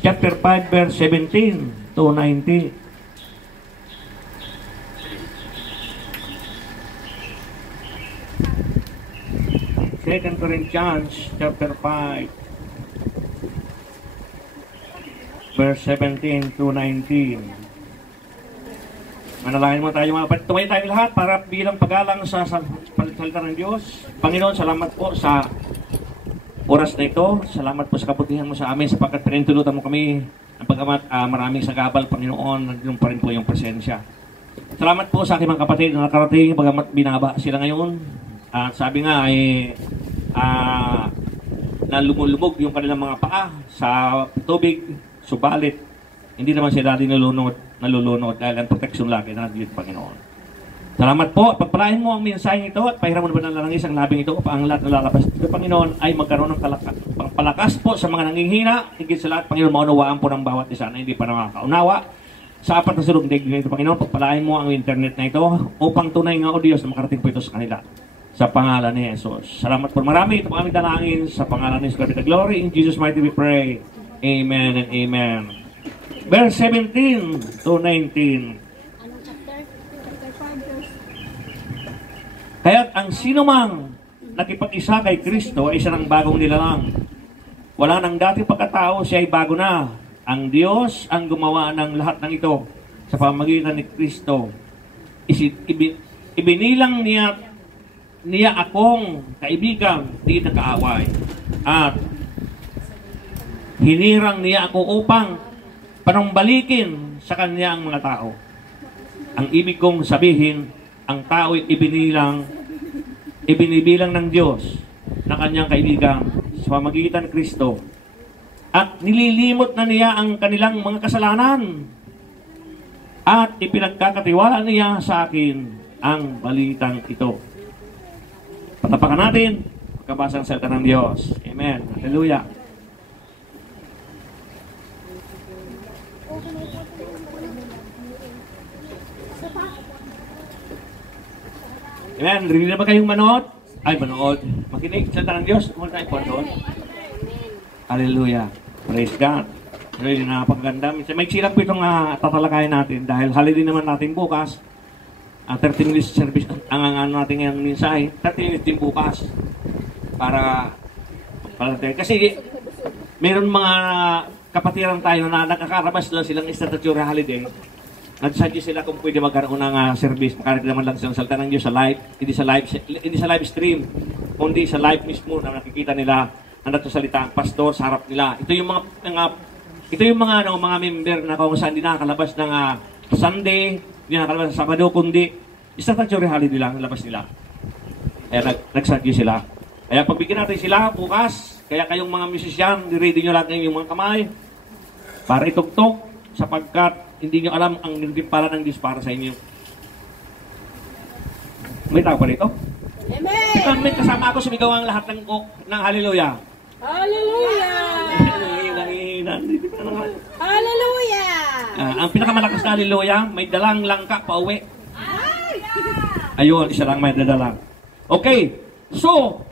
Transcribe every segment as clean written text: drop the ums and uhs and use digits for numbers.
chapter 5, verse 17 to 19. Second Corinthians chapter 5, verse 17 to 19. Manalangin mo tayo mga kapatid. Tumayo tayong lahat para bilang paggalang sa salita ng Diyos. Panginoon, salamat po sa oras na ito. Salamat po sa kabutihan mo sa amin sapagkat pinintulutan mo kami ang pagkamat maraming sagabal, Panginoon, nandun pa rin po yung presensya. Salamat po sa aking mga kapatid na nakarating pagkamat binaba sila ngayon. At sabi nga ay na lumulubog yung kanilang mga paa sa tubig, subalit hindi naman sila nalulunod dahil ang proteksyon lagi na nandito, Panginoon. Salamat po. Pagpalain mo ang mensahe ito at pahiram mo na ba ng lalangis ang labing ito upang ang lahat na lalabas dito, Panginoon, ay magkaroon ng pangpalakas po sa mga nanginghina. Higit sa lahat, Panginoon, maunawaan po ng bawat isa na hindi pa nakakaunawa. Sa apat na sulong daigdig na ito, Panginoon, pagpalain mo ang internet na ito upang tunay nga, O Diyos, na makarating po ito sa kanila. Sa pangalan ni Jesus. Salamat po marami. Ito po aming dalangin sa pangalan ni Jesus. Glory in Jesus' mighty we pray. Amen and amen. Verse 17 to 19. Anong chapter? Chapter 5, verse. Kaya't ang sinumang nakipag-isa kay Kristo ay isa ng bagong nilalang. Wala nang dati pagkatao, siya ay bago na. Ang Diyos ang gumawa ng lahat ng ito sa pamamagitan ni Kristo. Ibinilang niya akong kaibigan, di nakaaway. At hinirang niya ako upang panumbalikin sa kanya ang mga tao. Ang ibig kong sabihin, ang tao ay ibinibilang ng Diyos na kanyang kaibigan sa pamamagitan ng Kristo. At nililimot na niya ang kanilang mga kasalanan. At ipinagkakatiwala niya sa akin ang balitang ito. Patapakan natin, pagkabasa ng salita ng Diyos. Amen. Hallelujah. Amen. Rin na ba kayong manood? Ay, manood. Makinig sa salita ng Diyos. Kung tayo po doon. Hallelujah. Praise God. Really, napakaganda. May silang po itong tatalakayin natin dahil holiday naman natin bukas. 13 minutes service ang ano natin ngayon mensahe. 13 minutes din bukas. Para kasi meron mga kapatiran tayo na nakakarabas lang silang statutory holiday. Nag-suggest sila kung pwede magkaroon ng service. Makarinig naman lang silang salita ng Diyos sa live. Hindi sa live stream. Kundi sa live mismo na nakikita nila ang nagsasalita ang pastor sa harap nila. Ito yung mga member na kung saan hindi nakakalabas ng Sunday, hindi nakakalabas ng Sabado, kundi statutory holiday lang labas nila. Kaya nag-suggest sila. Kaya pagbigyan natin sila bukas, kaya kayong mga musician, ready nyo lahat yung mga kamay para itugtog sapagkat hindi nyo alam ang pala ng Diyos para sa inyo. May tao pa rito? Amen! May kasama ako sumigaw ang lahat ng hallelujah. Hallelujah! Hallelujah! Ang pinakamalakas na hallelujah, may dalang langka pa uwi. Ayun, isa lang may dadalang. Okay, so,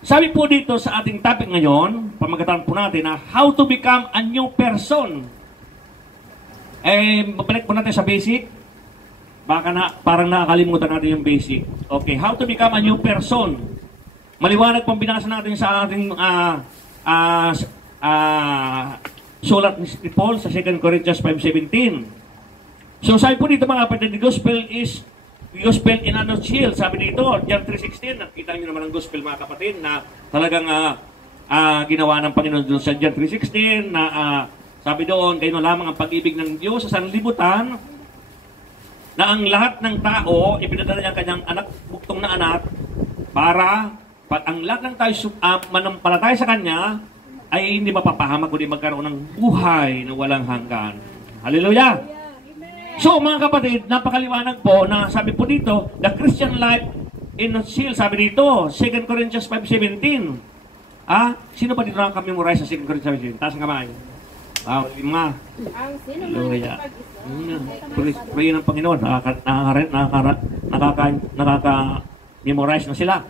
sabi po dito sa ating topic ngayon, pamagatan po natin na how to become a new person. Mabalik po natin sa basic. Baka parang nakakalimutan natin yung basic. Okay, how to become a new person. Maliwanag pong binasa natin sa ating sulat ni Paul sa 2 Corinthians 5:17. So sabi po dito mga kapatid, the gospel in a nutshell. Sabi dito, John 3:16, nakita nyo naman ang gospel mga kapatid na talagang ginawa ng Panginoon doon sa John 3:16 na sabi doon, kayo lamang ang pag-ibig ng Diyos sa sanlibutan na ang lahat ng tao ipinadala niya ang kanyang anak, buktong na anak para pag ang lahat ng tayo manampalataya sa Kanya ay hindi mapapahamak kundi magkaroon ng buhay na walang hanggan. Hallelujah! So mga kapatid, napakaliwanag po na sabi po dito, the Christian life in nutshell, sabi dito, 2 Corinthians 5:17. Sino pa dito nakamemorize sa 2 Corinthians 5:17? Taas ang kamay. Lima. Hallelujah. Pray ng Panginoon, nakaka-memorize na sila.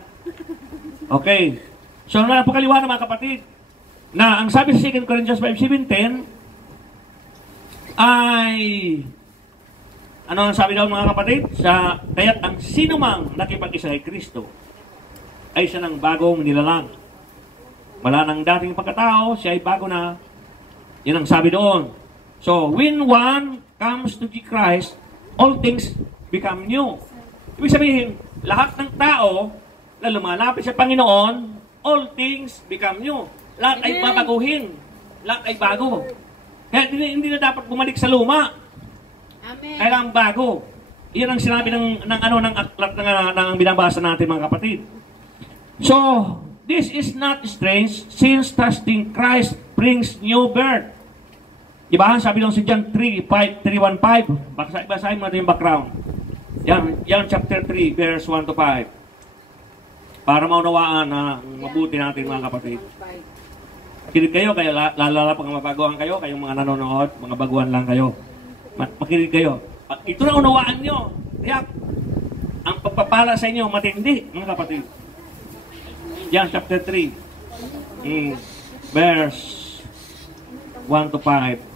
Okay. So napakaliwanag mga kapatid Na ang sabi sa 2 Corinthians 5:17 ay ano ang sabi daw mga kapatid? Kaya't ang sinumang nakipag-isa kay Kristo ay siya ng bagong nilalang. Wala nang dating pagkatao, siya ay bago na. Yan ang sabi doon. So, when one comes to Christ, all things become new. Ibig sabihin, lahat ng tao na lumalapit sa Panginoon, all things become new. Lahat ay babaguhin. Lahat ay bago. Kaya hindi na dapat bumalik sa luma. Amen. Kailangan bago. Iyan ang sinabi ng aklat ng binabasa natin mga kapatid. So, this is not strange since trusting Christ brings new birth. Diba? Sabi lang si John 3:15. Basahin mo natin yung background. Yan chapter 3, verse 1 to 5. Para maunawaan na mabuti natin mga kapatid. Makinig kayo, kaya lalala pag mabaguhan kayo, kayong mga nanonood, mga baguhan lang kayo. Makinig kayo. Ito na unawaan nyo. Kaya, ang pagpapala sa inyo, matindi, mga kapatid. Yan, chapter 3. Verse 1 to 5.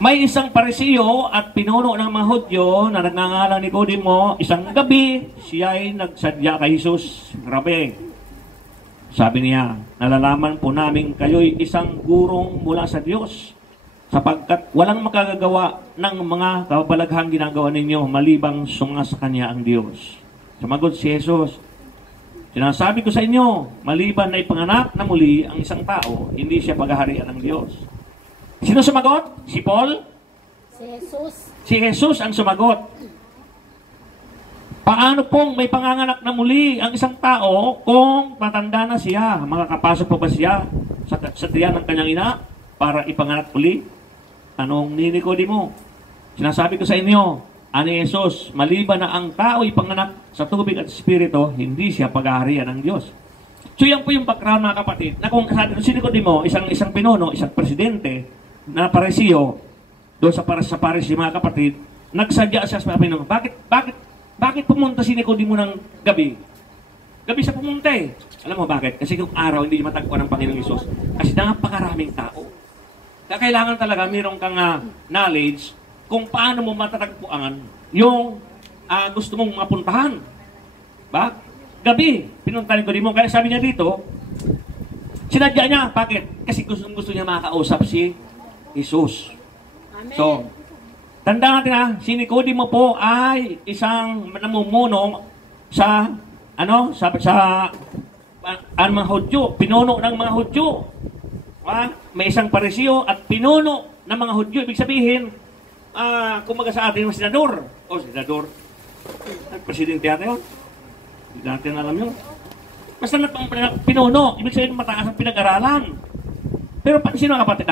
May isang Parisiyo at pinuno ng mga Hudyo na nagngangalang Nicodemo, isang gabi, siya ay nagsadya kay Jesus. Grabe. Sabi niya, nalalaman po namin kayo'y isang gurong mula sa Diyos, sapagkat walang makagagawa ng mga kabalaghang ginagawa ninyo malibang sunga sa Kanya ang Diyos. Sumagot si Jesus, sinasabi ko sa inyo, maliban na ipanganak na muli ang isang tao, hindi siya paghaharian ng Diyos. Sino sumagot? Si Paul? Si Jesus. Si Jesus ang sumagot. Paano pong may panganganak na muli ang isang tao kung matanda na siya? Makakapasok pa ba siya sa tiyan ng kanyang ina para ipanganak uli? Tanong ni Nicodemo. Sinasabi ko sa inyo, ani Jesus, maliban na ang tao ipanganak sa tubig at espiritu, hindi siya paghaharian ng Diyos. So yan po yung background mga kapatid, na kung si Nicodemo, isang pinuno, isang presidente, na Parisiyo, doon sa Parisi mga kapatid, nagsadya siya sa Panginoon. Bakit pumunta si Nicodemo ng gabi? Gabi siya pumunta eh. Alam mo bakit? Kasi yung araw hindi matagpuan ng Panginoong Isus. Kasi napakaraming tao. Kaya kailangan talaga mayroon kang knowledge kung paano mo matatagpuan yung gusto mong mapuntahan. Ba? Gabi, pinunta ni Nicodemo. Kaya sabi niya dito, sinadya niya. Bakit? Kasi gusto niya makakausap si Jesus. Amen. So, tandaan natin si Nicodemo po ay isang namumuno sa mga Hudyo, pinuno ng mga Hudyo. May isang Parisiyo at pinuno ng mga Hudyo. Ibig sabihin, kumaga sa atin, senador. Senador. Presidente natin yun. Hindi natin alam yun. Basta pinuno. Ibig sabihin, mataas ang pinag-aralan. Pero sino ang kapatid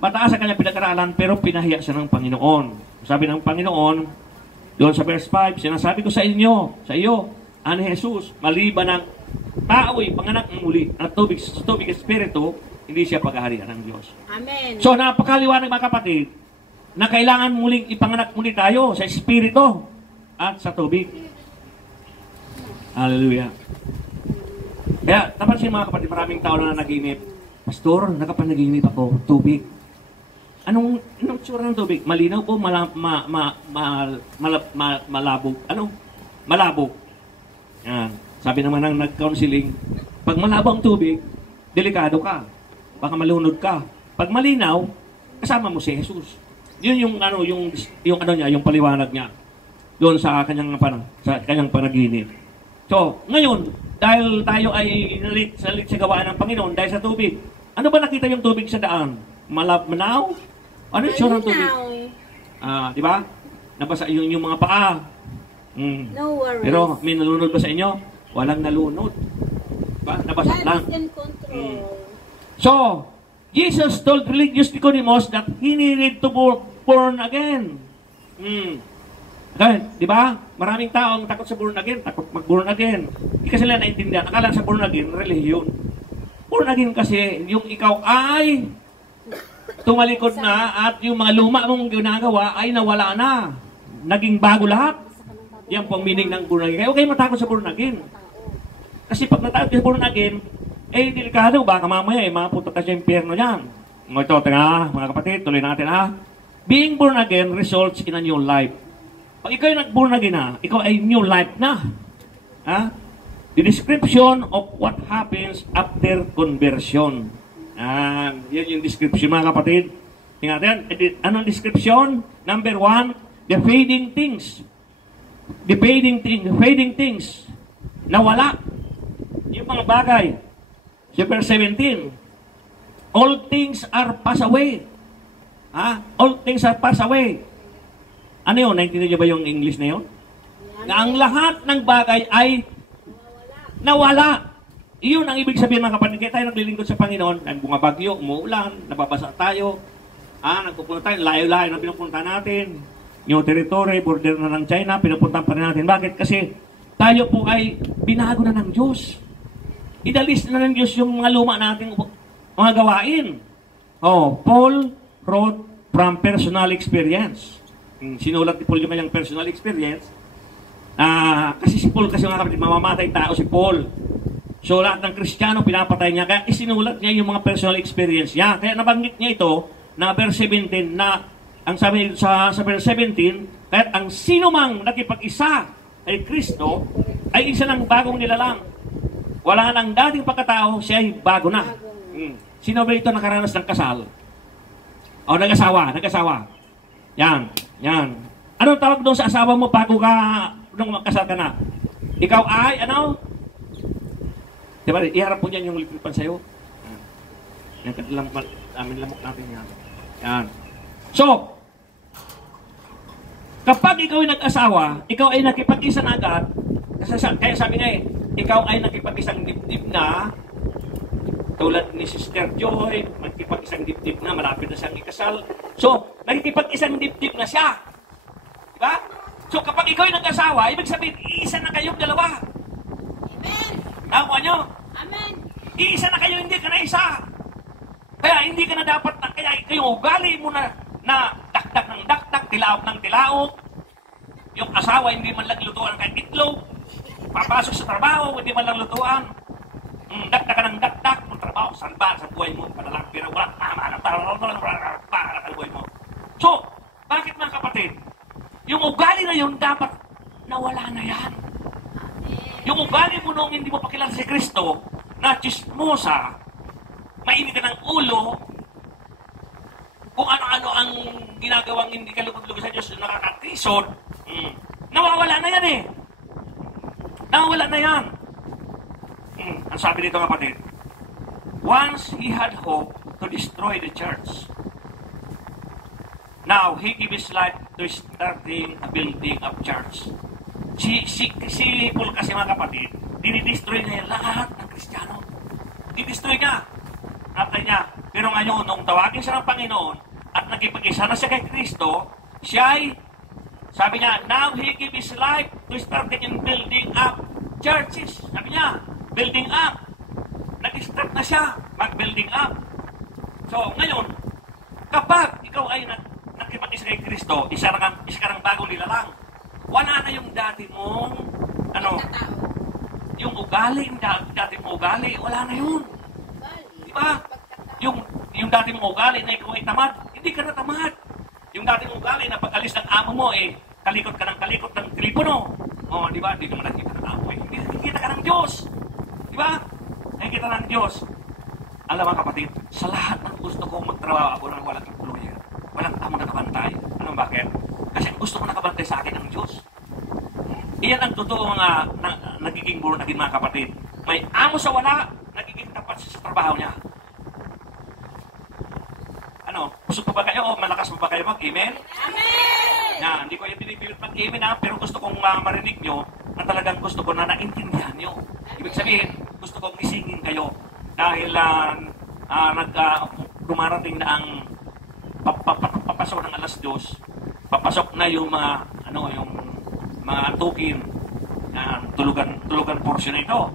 mataas ang kanyang pinag-aralan, pero pinahiya siya ng Panginoon. Sabi ng Panginoon, doon sa verse 5, sinasabi ko sa iyo, ani Jesus, maliban ng tao'y panganak ng muli, at tubig espiritu, hindi siya paghaharian ng Diyos. Amen. So, napakaliwanag mga kapatid, na kailangan muling ipanganak muli tayo sa espiritu at sa tubig. Hallelujah. Kaya, napansin mga kapatid, maraming tao na naginip. Pastor, nakapanaginip ako, tubig. Anong tsura ng tubig? Malinaw po, malabog. Malabog. Yan. Sabi naman ng nag-counseling, pag malabo ang tubig, delikado ka. Baka malunod ka. Pag malinaw, kasama mo si Jesus. Yun yung paliwanag niya. Doon sa kanyang panaginip. So, ngayon, dahil tayo ay nalit sa gawaan ng Panginoon dahil sa tubig. Ano ba nakita yung tubig sa daan? Malabnaw? Ano yung tsura ng tubig? Di ba? Nabasa yung mga paa. No worries. Pero may nalunod ba sa inyo? Walang nalunod. Diba? Nabasa lang. God is in control. So, Jesus told religious Nicodemus that he needed to be born again. Okay, di ba? Maraming tao ang takot sa born again, takot mag-born again. Hindi kasi nila naintindihan. Akala sa born again, relihiyon. Born again kasi, yung ikaw ay tumalikod na at yung mga luma mong ginagawa ay nawala na. Naging bago lahat. Yan po ang meaning ng born again. Kaya huwag kayong matakot sa born again. Kasi pag natakot sa born again, delikado, baka mamaya, mapunta ka sa impyerno yan. Ito, mga kapatid, tuloy natin Being born again results in a new life. Pag ikaw yung nag-born again ikaw ay new life na. The description of what happens after conversion. Yan yung description, mga kapatid. Tingnan, anong description? Number 1, the fading things. The fading things. Nawala. Yung mga bagay. Sa verse 17. All things are passed away. All things are passed away. Ano yun? Naintindihan niyo ba yung English na yun? Na ang lahat ng bagay ay nawala. Iyon ang ibig sabihin, mga kapatid. Kaya tayo naglilingkod sa Panginoon. Bumabagyo, umuulan, nababasa tayo. Nagpupunta tayo, layo-layo na pinupunta natin. New territory, border na ng China, pinupunta pa rin natin. Bakit? Kasi tayo po ay binago na ng Diyos. Idalis na ng Diyos yung mga luma nating mga gawain. Paul wrote from personal experience. Sinulat ni Paul yung kanyang personal experience. Kasi si Paul, kasi mga kapatid, mamamatay tao si Paul. So lahat ng Kristiyano, pinapatay niya. Kaya isinulat niya yung mga personal experience niya. Kaya nabanggit niya ito na verse 17 na, ang sabi sa verse 17, kahit ang sino mang nakipag-isa kay Kristo ay isa ng bagong nilalang. Wala nang dating pagkatao, siya ay bago na. Sino ba ito nakaranas ng kasal? Nag-asawa. Yan. Anong tawag doon sa asawa mo bago ka, nung magkasal ka na? Ikaw ay, Diba, iharap po niyan yung lipan sa'yo. Yan, lamok natin yan. Yan. So, kapag ikaw ay nag-asawa, ikaw ay nakipag-isa na agad, kaya sabi nga ikaw ay nakipag-isang dibdib na, tulad ni Sister Joy, nakipag-isang dibdib na, malapit na siyang ikasal. So, nakipag-isang dibdib na siya. Diba? So, kapag ikaw ay nag-asawa, ibig sabihin, iisa na kayong dalawa. Amen. Nakuha nyo? Amen. Iisa na kayo, hindi ka na isa. Kaya hindi ka na dapat kaya kayong ugali mo na dakdak ng dakdak, tilaok ng tilaok. Yung asawa, hindi man lang lutuan kahit itlog. Papasok sa trabaho, hindi man lang lutuan. Dakdak ka ng dakdak, ng trabaho, salba sa buhay mo, padalang pero wala tama para sa buhay mo. So, bakit mga kapatid? Yung ugali na yun, dapat nawala na yan. Yung ugali mo nung hindi mo pakilala si Kristo, na chismosa, mainit ka ng ulo, kung ano-ano ang ginagawang hindi ka lugod-lugod sa Diyos, nakakatisod, nawawala na yan eh. Nawawala na yan. Ang sabi dito, kapatid, once he had hope to destroy the church, now he gave his life to starting a building of church. Si Paul kasi, mga kapatid, dinidestroy niya lahat ng Kristiyano. Didestroy niya. Natay niya. Pero ngayon, nung tawagin siya ng Panginoon at nakipag-isa na siya kay Kristo, siya ay, sabi niya, now he gave his life to starting and building up churches. Sabi niya, building up. Nag-start na siya mag-building up. So, ngayon, kapag ikaw ay nakipag-isa kay Kristo, isa ka ng bagong nilalang. Wala na yung dati mong, yung ugali, yung dati mong ugali, wala na yun. Diba? Yung dati mong ugali na ikaw ay tamad, hindi ka na tamad. Yung dati mong ugali na pag-alis ng amo mo, kalikot ka ng telepono. Diba? Hindi ka man nakikita ng amo. Hindi nakikita ka ng Diyos. Diba? Nakikita ng Diyos. Alam mga kapatid, sa lahat ng gusto kong magtrabaho ako ng walang employer, walang amo na nakabantay. Anong bakit? Kasi gusto ko nakabantay sa akin ng Diyos. Iyan ang totoo mga nagiging born again, mga kapatid. May amo sa wala, nagiging tapat siya sa trabaho niya. Gusto pa ba kayo o malakas pa ba kayo mag-amen? Amen! Hindi ko yung pinipilit mag-amen pero gusto kong marinig nyo na talagang gusto ko na naintindihan nyo. Ibig sabihin, gusto kong isingin kayo dahil dumarating na ang papasok ng alas 2, papasok na yung mga tukin na tulugan portion ito.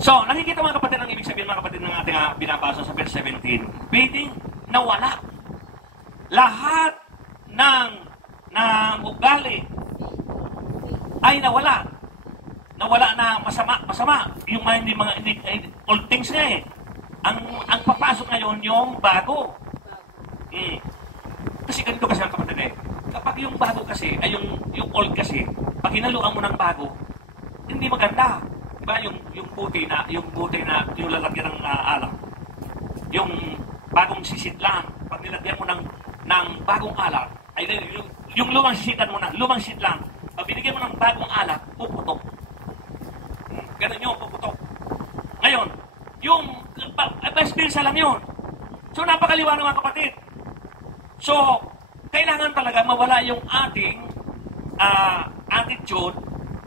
So, nakikita mga kapatid ang ibig sabihin, mga kapatid, ng ating binabasa sa verse 17. Fading, nawala. Lahat ng ugali ay nawala. Nawala na masama. Yung mga old things nga eh. Ang papasok ngayon yung bago. Kasi ganito kasi ang kapatid eh. Kapag yung bago kasi, ay yung old kasi, pag hinaluan mo ng bago, hindi maganda. Diba? Yung buti na, yung lalagyan ng alak. Yung bagong sisit lang, pag nilagyan mo ng bagong alak, ay yung lumang sisitan mo na, lumang sit lang, pag binigyan mo ng bagong alak, puputok. Ganun yun, puputok. Ngayon, yung experience lang yun. So, napakaliwanag mga kapatid. So, kailangan talaga mawala yung ating attitude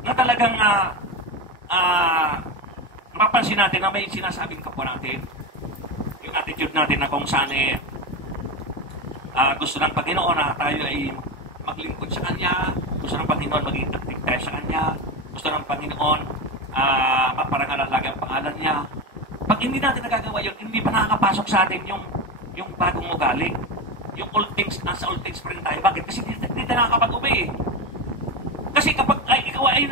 na talagang mapansin natin na may sinasabing kapwa natin. Yung attitude natin na kung saan gusto ng Panginoon na tayo ay maglingkod sa Kanya, gusto ng Panginoon maging active tayo sa Kanya, gusto ng Panginoon maparangalan lagi ang pangalan niya. Pag hindi natin nagagawa yun, hindi pa nakakapasok sa atin yung bagong ugali. Yung old things, nasa old things pa rin tayo. Bakit? Kasi hindi tayo nakakapag-obey. Kasi kapag ikaw ay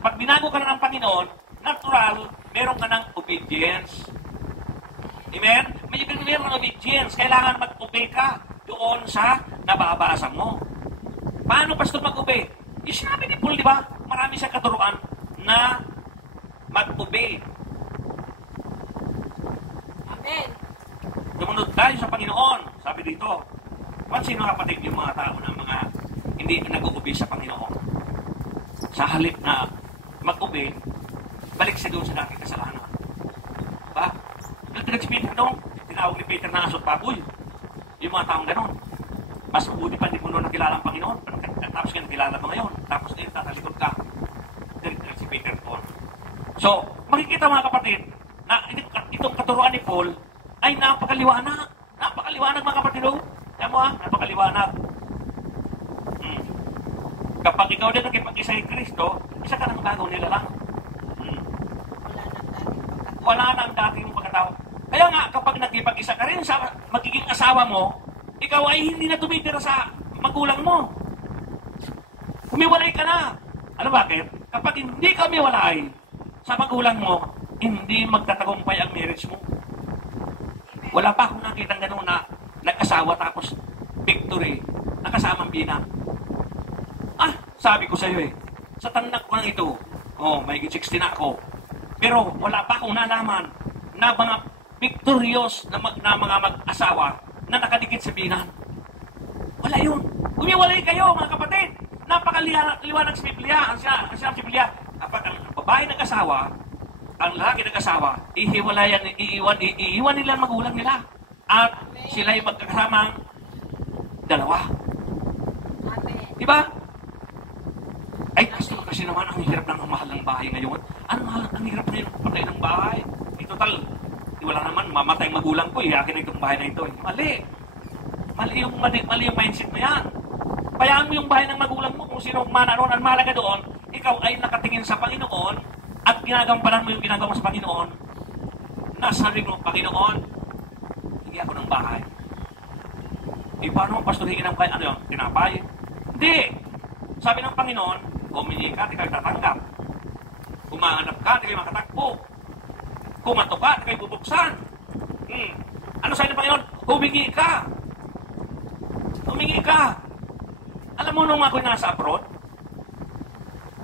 pag binago ka na ng Panginoon, natural, meron ka ng obedience. Amen? Meron ng obedience. Kailangan mag-obey ka doon sa nababasa mo. Paano, pastor, mag-obey? Yung sinabi ni Paul, di ba? Marami siyang katuruan na mag-obey. Amen. Lumunod tayo sa Panginoon. Sabi dito, pansin mga kapatid yung mga tao na mga hindi nag-obey sa Panginoon. Sa halip na mag-obey, balik siya doon sa dating kasalanan. Diba? Nagtinag si Peter doon, tinawag ni Peter na asot baboy. Yung mga taong gano'n. Mas mabuti pa, hindi mo noon nakilala ang Panginoon. Tapos ka nakilala mo ngayon. Tapos ngayon, tatalikod ka. Nagtinag si Peter doon. So, makikita mga kapatid, na itong katuruan ni Paul ay napakaliwanag. Napakaliwanag mga kapatid. Kaya mo napakaliwanag. Kapag ikaw din nakipag-isa kay Kristo, isa ka ng bagong nilalang. Wala nang dating pagkatao. Kaya nga, kapag nakipag-isa ka rin sa magiging asawa mo, ikaw ay hindi na tumitira sa magulang mo. Humiwalay ka na. Ano bakit? Kapag hindi ka humiwalay sa magulang mo, hindi magtatagumpay ang marriage mo. Wala pa akong nakitang gano'n na nag-asawa tapos victory, nakasamang binang. Sabi ko sa iyo sa tanak ko lang ito, may 60 na ako. Pero wala pa akong nalaman na mga victorious na mga mag-asawa na nakadikit sa binan. Wala yun. Umiwalay kayo mga kapatid. Napakaliwanag sa Biblia. Ang sinabi sa Biblia, kapag ang babae nag-asawa, ang lalaki nag-asawa, iiwan nila ang magulang nila. At sila'y magkakasamang dalawa. Diba? Ay, pastor, kasi naman ang hirap ng mahal ng bahay ngayon. Ang hirap na yung patay ng bahay. Total, wala naman, mamatay ang magulang ko, akin na itong bahay na ito. Mali. Mali yung mindset mo yan. Bayaan mo yung bahay ng magulang mo kung sino mana noon. Ang mahalaga doon, ikaw ay nakatingin sa Panginoon at ginagampanan mo yung ginagawa sa Panginoon. Nasabi mo, Panginoon, hindi ako ng bahay. Paano mo, pastor, hingin ng bahay? Ano yun? Tinapay? Hindi. Sabi ng Panginoon, humingi ka, di kayo tatanggap. Kumahanap ka, di kayo makatakbo. Kumato ka, di kayo bubuksan. Ano sabi ng Panginoon? Humingi ka. Humingi ka. Alam mo, nung ako'y nasa abroad,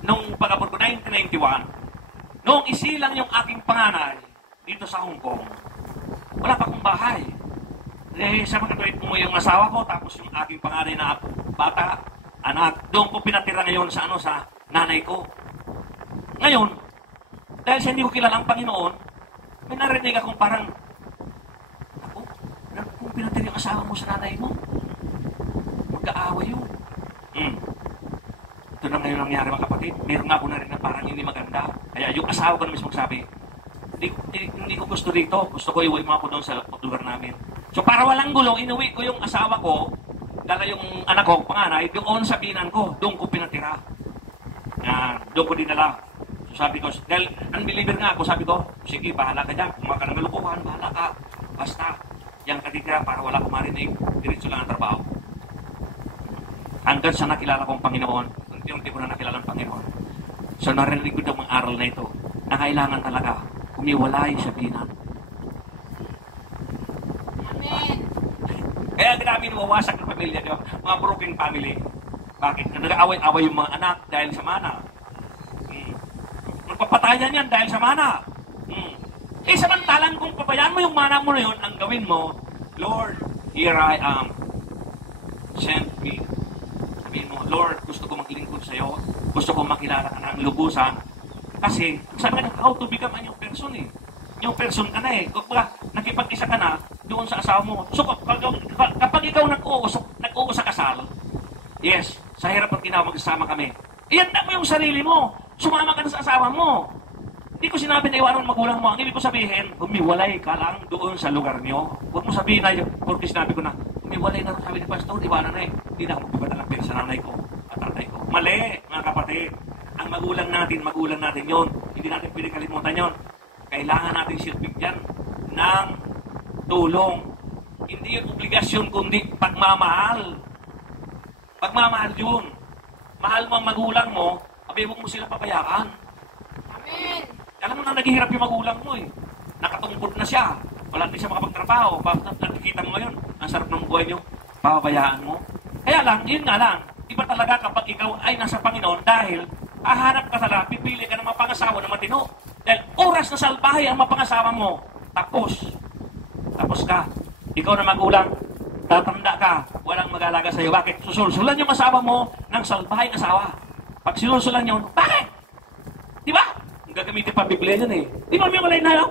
nung pag-abroad ko, 1991, nung isilang yung aking panganay dito sa Hong Kong, wala pa akong bahay. Sa mga katuwid mo yung asawa ko, tapos yung aking panganay na bata, anak, doon ko pinatira ngayon sa sa nanay ko. Ngayon, dahil sa hindi ko kilala ang Panginoon, may narinig akong parang, kung pinatira yung asawa mo sa nanay mo, magkaaway yun. Ito na ngayon nangyari mga kapatid. Meron nga ako na rin na parang hindi maganda. Kaya yung asawa ko na mismo magsabi, hindi ko gusto dito. Gusto ko iuwi mo ako doon sa lugar namin. So para walang gulo, inuwi ko yung asawa ko, dala yung anak ko, panganay, doon sa binan ko, doon ko pinatira. Doon ko dinala. So sabi ko, dahil unbeliever nga ako, sabi ko, sige, bahala ka dyan. Kung maka ng malukuhan, bahala ka. Basta, yan ka ditira para wala ko marinig. Diretso lang ang trabaho. Hanggang sa nakilala kong Panginoon, unti-unti ko na nakilala ang Panginoon. So narinig ko ng mga aral na ito na kailangan talaga umiwalay sa binan. Amen. Kaya grabe nawawasak ng pamilya, di ba? Mga broken family. Bakit? Nag-aaway-away yung mga anak dahil sa mana. Magpapatayan yan dahil sa mana. Samantalang kung pabayaan mo yung mana mo na yun, ang gawin mo, Lord, here I am. Send me. Sabihin mo, Lord, gusto ko maglingkod sa iyo. Gusto ko makilala ka ng lubusan. Kasi, sabi ka, how to become a new person eh. New person ka na eh. Kapag nakipag-isa ka na doon sa asawa mo. So, kapag ikaw nag-uo sa kasal, yes, sa hirap at ginawa, magsasama kami. Ihanda mo yung sarili mo. Sumama ka na sa asawa mo. Hindi ko sinabi na iwanan magulang mo. Ang ibig ko sabihin, humiwalay ka lang doon sa lugar niyo. Huwag mo sabihin na yun, porque sinabi ko na, humiwalay na, sabi ni Pastor, iwanan na eh. Hindi na ako magbiba ng pera sa nanay ko at tatay ko. Mali, mga kapatid. Ang magulang natin yun. Hindi natin pwede kalimutan yun. Kailangan natin silbigyan ng tulong. Hindi yun obligasyon, kundi pagmamahal. Pagmamahal yun. Mahal mo ang magulang mo, abay huwag mo sila pabayaan. Amen. Alam mo na naghihirap yung magulang mo eh. Nakatungkod na siya. Wala din siya makapagtrabaho. Nakikita mo ngayon, ang sarap ng buhay niyo. Papabayaan mo. Kaya lang, yun nga lang. Iba talaga kapag ikaw ay nasa Panginoon dahil hahanap ka talaga, pipili ka ng mapangasawa na matino. Dahil oras na salbahe ang mapangasawa mo. Tapos ka. Ikaw na magulang, tatanda ka, walang mag-alaga sa'yo. Bakit? Susulsulan yung asawa mo ng salbahe asawa. Pag sinusulan yun, bakit? Di ba? Gagamitin pa Biblia yan eh. Di ba may kulay na yun?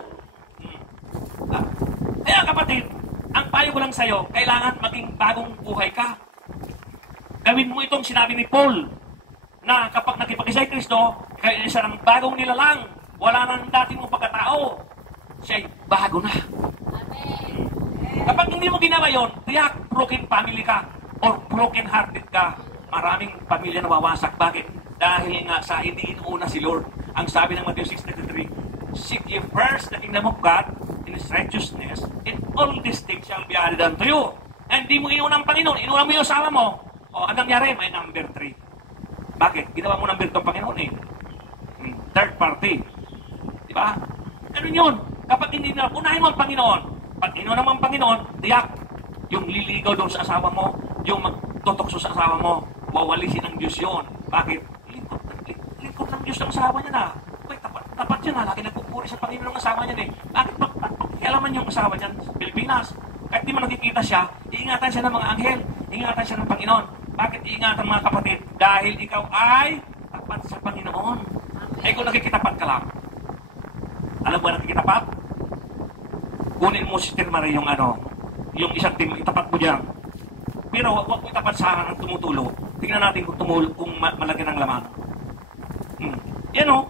Kaya kapatid, ang payo ko lang sa'yo, kailangan maging bagong buhay ka. Gawin mo itong sinabi ni Paul, na kapag nakipag-isa kay Kristo, kaya siya ng bagong nilalang, wala nang dating mong pagkatao. Siya'y bago na. Amen. Kapag hindi mo ginawa yun, tiyak broken family ka or broken hearted ka. Maraming pamilya nawawasak. Bakit? Dahil nga sa hindi inuuna si Lord. Ang sabi ng Matthew 6:33, seek ye first the kingdom of God in His righteousness, and all these things shall be added unto you. And di mo inuuna ang Panginoon, inuuna mo yung asawa mo. O, anong nangyari? May number 3. Bakit? Ginawa mo number 2 ang Panginoon eh. Third party. Di ba? Ganun yun. Kapag hindi na, unahin mo ang Panginoon. Pag inuuna mo ang Panginoon, tiyak, yung liligaw doon sa asawa mo, yung magtutokso sa asawa mo, wawalisin ng Diyos yun. Bakit? Lingkod ng Diyos ng asawa niya na. Uy, tapat siya na. Lagi nagpupuri sa Panginoon ng asawa niya eh. Bakit? Pakialaman yung asawa niya sa Pilipinas. Kahit di mo nakikita siya, iingatan siya ng mga anghel. Iingatan siya ng Panginoon. Bakit iingatan mga kapatid? Dahil ikaw ay tapat sa Panginoon. Ay kung nakikitapat ka lang. Alam mo nakikitapat? Kunin mo si Tirmare yung yung isang team, itapat mo diyan. Pero wag mo itapat sa akin ang tumutulo. Tingnan natin kung malaki ng laman. Yan o,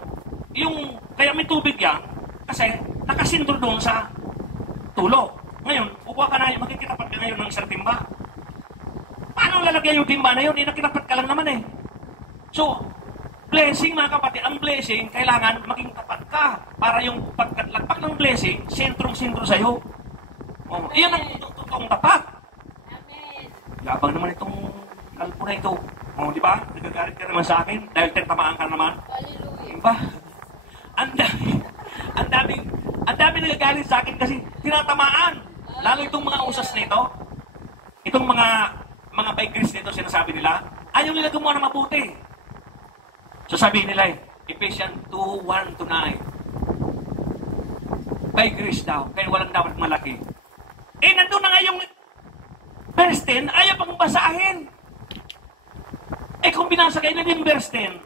yung, kaya may tubig yan, kasi nakasintro doon sa tulo. Ngayon, kukuha ka na, makikitapat ka ngayon ng isang timba. Paano lalagyan yung timba na yun? Nakitapat ka lang naman eh. So, blessing mga kapatid, ang blessing, kailangan maging tapat ka para yung pagkatlagpak ng blessing, sentrong-sentro sa'yo. Oh, iyan ang totoong tapat. Amen. Yabang naman itong kalpo na ito. Oh, di ba? Nagagalit ka naman sa akin dahil tentamaan ka naman. Hallelujah. Diba? Ang dami nagagalit sa akin kasi tinatamaan. Lalo itong mga usas nito, itong mga bikers nito, sinasabi nila, ayaw nila gumawa ng mabuti. So sabihin nila Ephesians 2:1-9. By grace daw, kaya walang dapat malaki. Nandun na nga yung verse 10, ayaw pang basahin. Kung binasa kayo na yung verse 10,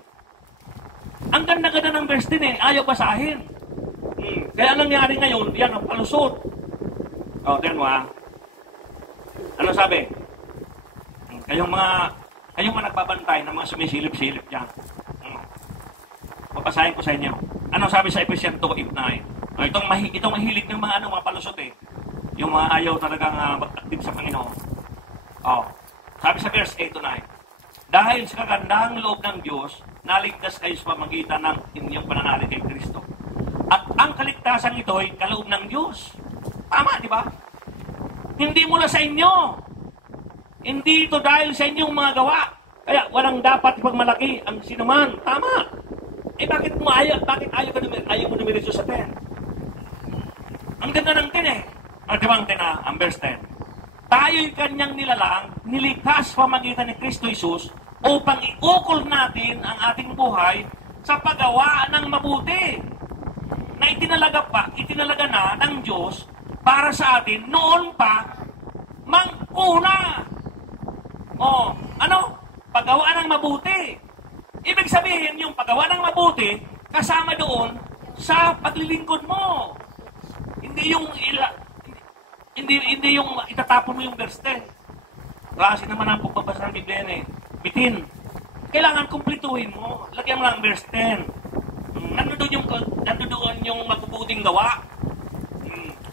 ang ganda-ganda ng verse 10 ayaw basahin. Kaya ang nangyari ngayon, yan ang palusot. Tignan mo ano sabi? Kayong mga nagbabantay ng mga sumisilip-silip dyan. Papasahin ko sa inyo. Ano sabi sa Ephesians 2:8-9? Itong mahilig ng mga mga palusot eh. Yung mga ayaw talagang mag-active sa Panginoon. Sabi sa verse 8-9, dahil sa kagandahang loob ng Diyos, naligtas kayo sa pamagitan ng inyong pananalig kay Kristo. At ang kaligtasan ito ay kaloob ng Diyos. Tama, di ba? Hindi mula sa inyo. Hindi ito dahil sa inyong mga gawa. Kaya walang dapat ipagmalaki ang sinuman. Tama. Bakit ayaw mo dumiretso sa 10? Ang ganda ng 10 eh. Di ba ang 10 ang verse 10? Tayo'y kanyang nilalang, nilikas pamagitan ni Kristo Jesus upang iukol natin ang ating buhay sa paggawa ng mabuti na itinalaga na ng Diyos para sa atin noon pa manguna. Paggawa ng mabuti. Ibig sabihin, yung paggawa ng mabuti, kasama doon sa paglilingkod mo. Hindi yung itatapon mo yung verse 10. Klase naman ang pagbabasa ng Biblia bitin. Kailangan kumplituhin mo. Lagyan mo lang ang verse 10. Nandoon yung mabubuting gawa.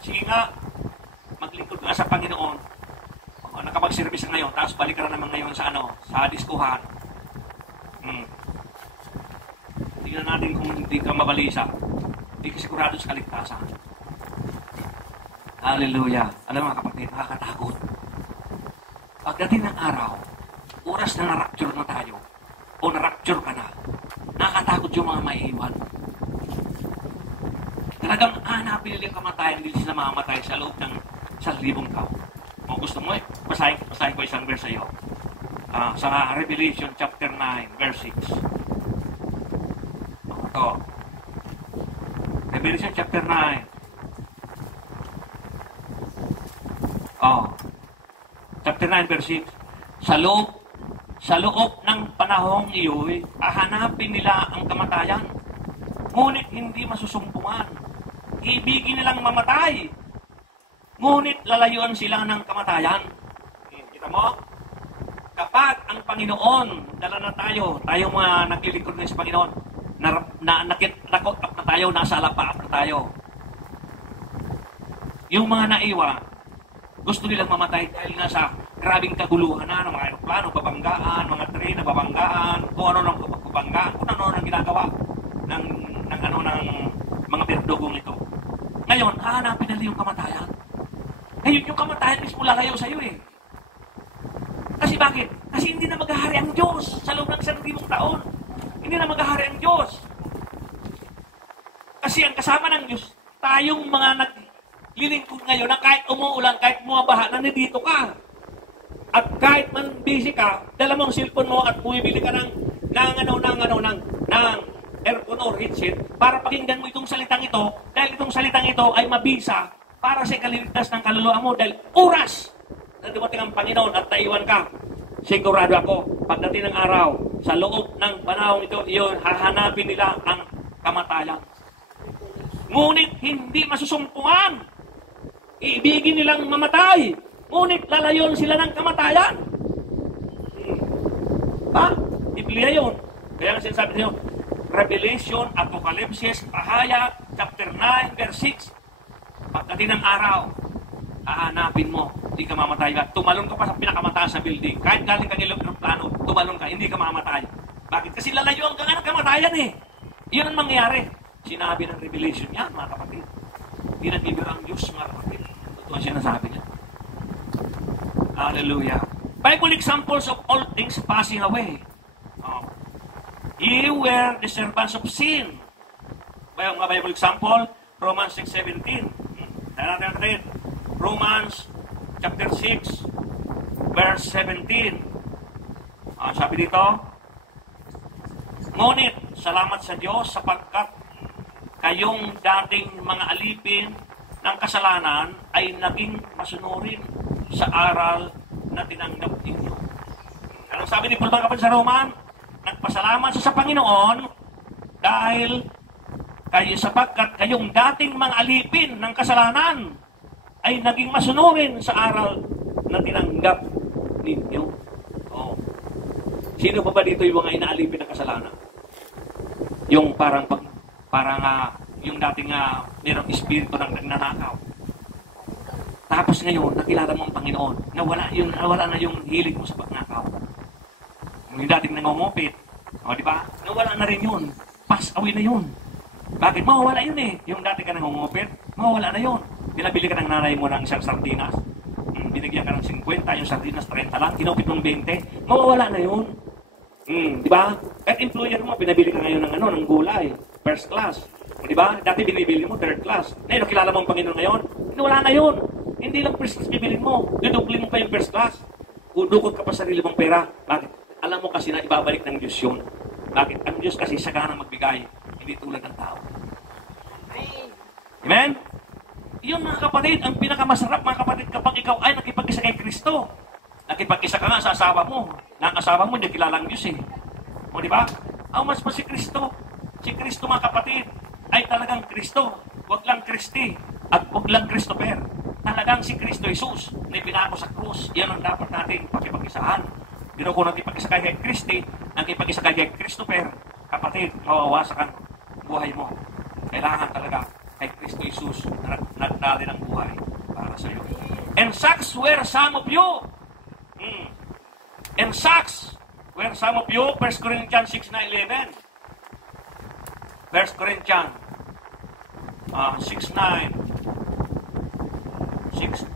Sige nga, maglingkod ka sa Panginoon. Nakapag-service ngayon, tapos balik ka na naman ngayon sa diskuhan. Tingnan natin kung hindi ka mabalisa. Hindi ka sigurado sa kaligtasan. Hallelujah. Alam mga kapatid, nakakatakot. Pagdating ng araw, oras na na-rapture na tayo, o na-rapture ka na, nakakatakot yung mga maiiwan. Talagang hanapin nila yung kamatayan, hindi sila mamamatay sa loob ng 1,000 taon. Kung gusto mo, basahin ko isang verse sa iyo. Sa Revelation chapter 9, verse 6. Ito. Revelation chapter 9. Chapter 9, verse 6. Sa loob ng panahong iyo'y hahanapin nila ang kamatayan. Ngunit hindi masusumpungan. Ibigin nilang mamatay. Ngunit lalayuan sila ng kamatayan. Kita mo? Kapag ang Panginoon, dala na tayo mga naglilingkod na sa Panginoon, nakot na tayo, nasa alapaap na tayo. Yung mga naiwa, gusto nilang mamatay dahil nga sa grabing kaguluhan na ng mga aeroplano, babanggaan, mga tren na babanggaan, kung ano nang babanggaan, kung ano nang ginagawa ng mga berdugong ito. Ngayon, hahanapin nila yung kamatayan. Ngayon, yung kamatayan mismo lalayo sa iyo eh. Kasi bakit? Kasi hindi na maghahari ang Diyos sa loob ng 1,000 taon. Hindi na maghahari ang Diyos. Kasi ang kasama ng Diyos, tayong mga naglilingkod ngayon na kahit umuulan, kahit bumabaha, nandito ka. At kahit man busy ka, dala mo ang cellphone mo at bumibili ka ng aircon or headset para pakinggan mo itong salitang ito dahil itong salitang ito ay mabisa para sa kaliligtas ng kaluluwa mo dahil oras na dumating ang Panginoon at naiwan ka. Sigurado ako, pagdating ng araw, sa loob ng panahon ito, iyon, hahanapin nila ang kamatayan. Ngunit hindi masusumpungan. Ibigin nilang mamatay. Ngunit lalayon sila ng kamatayan. Biblia yun. Kaya nga sinasabi niyo, Revelation, Apocalypse, Pahaya, chapter 9, verse 6. Pagdating ng araw, hahanapin mo, hindi ka mamatay. Tumalon ka pa sa pinakamataas na building. Kahit galing ka nilang plano, tumalon ka, hindi ka mamatay. Bakit? Kasi lalayuan ka nga ng kamatayan eh. Iyon ang mangyayari. Sinabi ng Revelation yan, mga kapatid. Hindi nagbibiro ang Diyos, mga kapatid. Totoo siya nasabi niya. Hallelujah. Bible examples of all things passing away. Ye were the servants of sin. Mga Bible example, Romans 6:17. Natin. Romans chapter 6, verse 17. Sabi dito, ngunit salamat sa Diyos sapagkat kayong dating mga alipin ng kasalanan ay naging masunurin sa aral na tinanggap ninyo. Anong sabi ni Paul mga kapatid sa Roman? Nagpasalamat sa Panginoon dahil sapagkat kayong dating mga alipin ng kasalanan ay naging masunurin sa aral na tinanggap ninyo. Sino ba dito yung mga inaalipin ng kasalanan? Yung parang yung dating mayroong espiritu ng nagnanakaw. Tapos ngayon, nakilala mo ang Panginoon. Nawala na yung hilig mo sa pagnakaw. Yung dating nangungupit. Di ba? Nawala na rin yun. Pass away na yun. Bakit? Mawawala yun eh. Yung dati ka nangungupit, mawawala na yun. Pinabili ka ng nanay mo ng isang sardinas. Binigyan ka ng 50, yung sardinas 30 lang. Kinupit mong 20. Mawawala na yun. Di ba? Kahit employer mo, pinabili ka ngayon ng gulay. First class. Di ba? Dati binibili mo third class. Ngayon, kilala mo ang Panginoon ngayon? Hindi, wala na yun. Hindi lang first class bibili mo. Dudubli mo pa yung first class. Udukot ka pa sa sarili mong pera. Bakit? Alam mo kasi na ibabalik ng Diyos yun. Bakit? Ang Diyos kasi sagana magbigay. Hindi tulad ng tao. Amen? Yun mga kapatid, ang pinakamasarap mga kapatid kapag ikaw ay nakipag-isa kay Kristo. Nakipag-isa ka nga sa asawa mo. Ang asawa mo, hindi kilalang Diyos eh. O di ba? Ang mas si Kristo. Si Kristo mga kapatid ay talagang Kristo. Huwag lang Kristi. At huwag lang Christopher. Talagang si Kristo Jesus na pinako sa krus. Yan ang dapat natin pakipag-isahan. Pero kung nakipag-isa kay Kristi, nakipag-isa kay Christopher, kapatid, mawawasak ang buhay mo. Kailangan talaga kay Kristo Jesus na nagdali ng buhay para sa iyo. And sucks were some of you. And sucks were some of you. 1 Corinthians 6:9-11. 1 Corinthians 6:9. 6.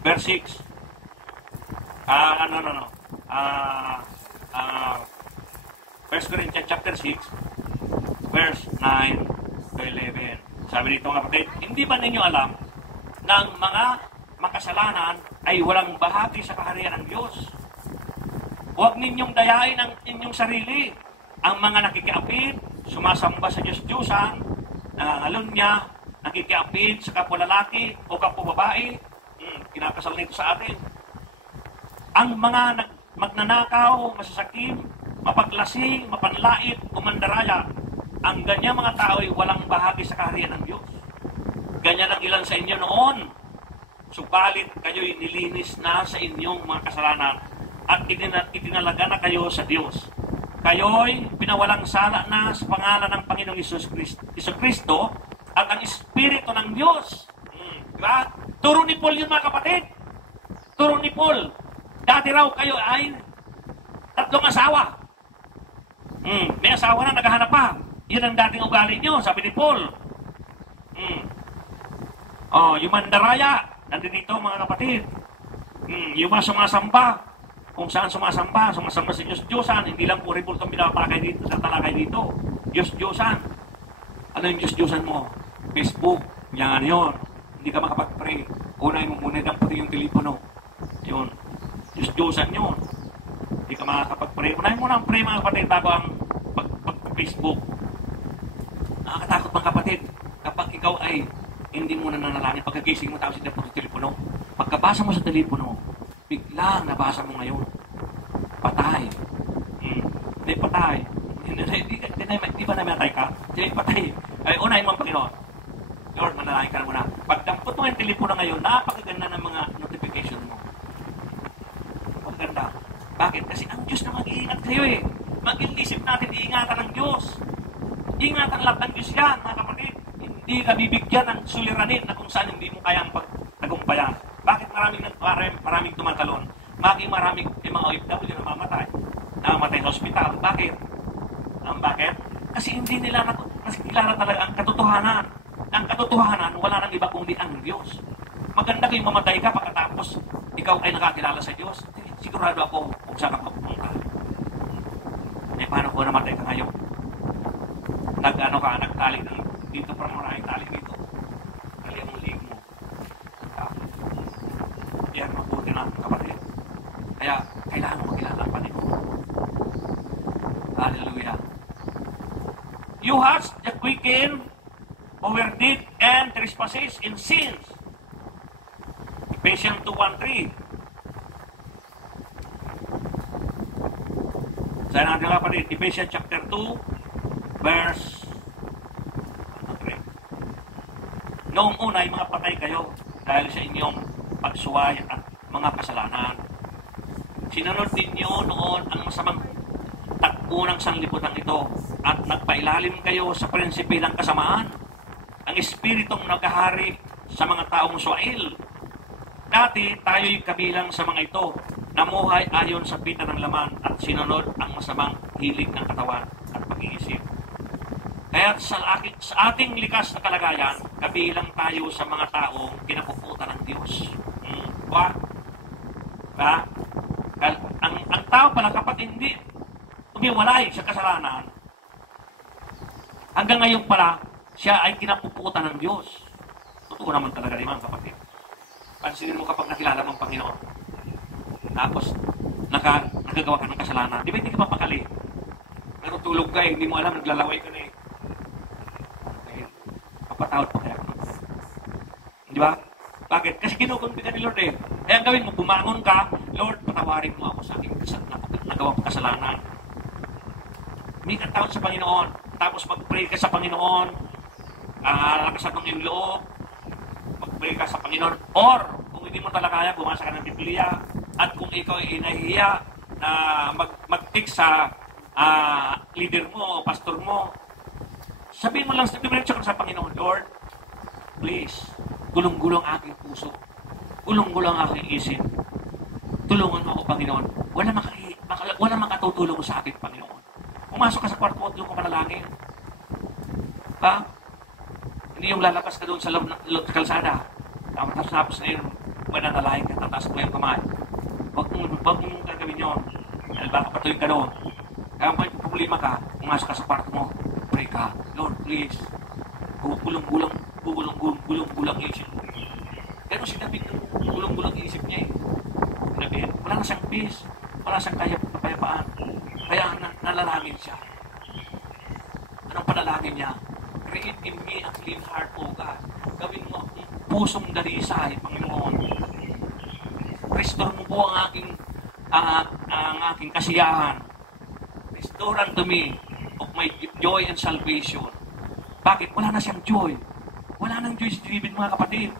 Verse 6. 1 Corinthians chapter 6, verse 9-11. Sabi dito nga kapatid, hindi ba ninyo alam na ang mga makasalanan ay walang bahagi sa kaharian ng Diyos? Huwag ninyong dayain ang inyong sarili. Ang mga nakikiapid, sumasamba sa Diyos-Diyosan, nangangalunya, nakikiapid sa kapwa lalaki o kapwa babae, kinakasal nito sa atin. Ang mga magnanakaw, masasakim, mapaglasing, mapanlait, o mandaraya, ang ganyan mga tao ay walang bahagi sa kaharian ng Diyos. Ganyan ang ilan sa inyo noon. Subalit kayo'y nilinis na sa inyong mga kasalanan at itinalaga na kayo sa Diyos. Kayo'y pinawalang sala na sa pangalan ng Panginoong Isus Kristo at ang Espiritu ng Diyos. Diba? Turo ni Paul yun mga kapatid. Turo ni Paul. Dati raw kayo ay 3 asawa. May asawa na naghahanap pa. Yun ang dating ugali nyo, sabi ni Paul. Yung mandaraya, nandito mga kapatid. Yung mga sumasamba, kung saan sumasamba sa Diyos-Diyosan, hindi lang puri bultong pinapalakay dito, natalakay dito. Diyos-Diyosan. Ano yung Diyos-Diyosan mo? Facebook, yan yun. Hindi ka makapag-pray. Unay mo muna ng pati yung telepono. Yun. Diyos-Diyosan yun. Hindi ka makakapag-pray. Unay mo na ang pray mga kapatid bago ang pag-Facebook. Nakakatakot mga kapatid kapag ikaw ay hindi mo na nanalangin. Pagkagising mo tapos hindi po sa telepono. Pagkabasa mo sa telepono, biglang nabasa mo ngayon. Patay. Hindi patay. Hindi ba namatay ka? Hindi patay. Ay, unahin mo ang Panginoon. Lord, manalangin ka na muna. Pagdampot mo yung telepono ngayon, napakaganda ng mga notification mo. Napakaganda. Bakit? Kasi ang Diyos na mag-iingat sa'yo eh. Mag-iisip natin, iingatan ng Diyos. Ingatan lang ng Diyos yan, mga kapatid. Hindi ka bibigyan ng suliranin na kung saan hindi mo kayang pagtagumpayan. Bakit maraming tumatalon? Maraming mga OFW na mamatay. Namamatay sa hospital. Bakit? Bakit? Kasi hindi nila nakilala talaga ang katotohanan. Ang katotohanan, wala nang iba kundi ang Diyos. Maganda kayong mamatay ka pagkatapos ikaw ay nakakilala sa Diyos. Sigurado ako kung saan ka pupunta. Paano kung namatay ka ngayon? Nagtali ng dito para maraming tali dito. Tali ang lig mo. Yan, mabuti na kapatid. Kaya, kailangan mo makilala ang Panginoon. Hallelujah. You have the quicken over deed and trespasses in sins. Ephesians 2:1-3. Sa natin nga kapatid, Ephesians chapter 2, verse 3. Noong una ay mga patay kayo dahil sa inyong pagsuway at mga kasalanan. Sinunod ninyo noon ang masamang takbo ng sanlibutan ito at nagpailalim kayo sa prinsipe ng kasamaan, ang espiritong naghahari sa mga taong suwail. Dati tayo'y kabilang sa mga ito, namuhay ayon sa pita ng laman at sinunod ang masamang hilig ng katawan at pag-iisip. Kaya sa ating likas na kalagayan, kabilang tayo sa mga taong kinapuputan ng Diyos. Ha? Ang tao pala kapag hindi umiwalay sa kasalanan, hanggang ngayon pala, siya ay kinapuputan ng Diyos. Totoo naman talaga rin mga kapatid. Pansinin mo kapag nakilala mong Panginoon. Tapos, nagagawa ka ng kasalanan. Di ba hindi ka mapakali? Natutulog ka eh, hindi mo alam, naglalaway ka na eh. Okay. Kapatawad pa kaya. Di ba? Bakit? Kasi kinukumpi ka ni Lord eh. Eh, ang gawin mo, bumangon ka, Lord, patawarin mo ako sa aking nagawa ko kasalanan. Humingi ka tawad sa Panginoon. Tapos mag-pray ka sa Panginoon. Lakasan ng iyong loob. Mag-pray ka sa Panginoon. Or, kung hindi mo talaga kaya, bumasa ka ng Biblia. At kung ikaw ay nahihiya na mag-take sa leader mo o pastor mo, sabihin mo lang, diretso ka sa Panginoon, Lord, please, gulong-gulong aking puso. Gulong-gulong aking isip. Tulungan mo ako, Panginoon. Wala makatutulong sa akin, Panginoon. Pumasok ka sa kwarto at doon ka manalangin. Ha? Hindi yung lalabas ka doon sa kalsada. Tapos na yun, mananalangin ka, tataas mo yung kamay. Huwag mong gagawin yun. Dahil baka patuloy ka doon. Kaya may problema ka, pumasok ka sa kwarto mo. Pray ka, Lord, please. Gulong-gulang isip mo. Pero sinabi ko, gulong-gulang isip niya eh. Sinabi, wala na siyang peace. Wala siyang kapayapaan. Kaya nalalangin siya. Anong panalangin niya? Create in me a clean heart, O God. Gawin mo akong pusong dalisay, Panginoon. Restore mo po ang aking kasiyahan. Restore unto me of my joy and salvation. Bakit? Wala na siyang joy. Wala nang joy sa David, mga kapatid.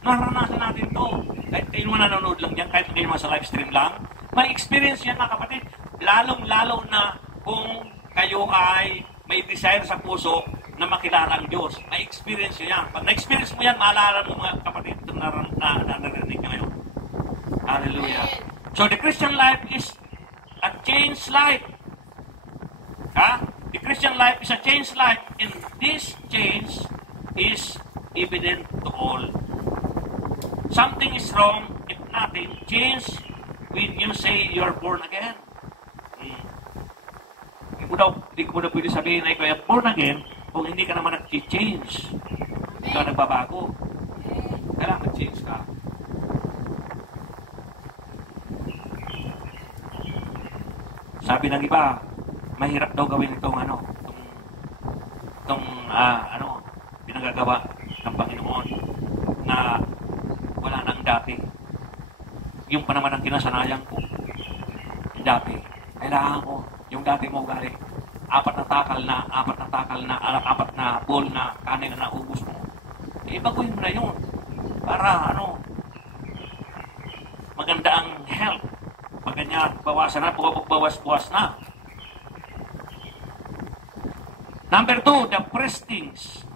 Naranasan natin to. Kahit kayo nanonood lang yan, kahit kayo sa live stream lang, may experience yan, mga kapatid. Lalong-lalo na kung kayo ay may desire sa puso na makilala ang Diyos. May experience nyo yan. Pag na-experience mo yan, maalala mo, mga kapatid, itong narinig nyo ngayon. Hallelujah. So the Christian life is a changed life. The Christian life is a changed life, and this change is evident to all. Something is wrong if nothing change when you say you're born again. Hindi ko na pwede sabihin na ikaw ay born again kung hindi ka naman nag-change. Hindi ka nagbabago. Kailangan mag-change ka. Sabi ng iba, mahirap daw gawin itong pinagagawa ng Panginoon na wala nang dati. Yung pa naman ang kinasanayan ko. Dati. Kailangan ko yung dati mo galing. Apat na bowl na kanin na naubos mo. Baguhin mo na yun. Para maganda ang health. Maganda, bawasan na, bawas na. Number 2, the prestings.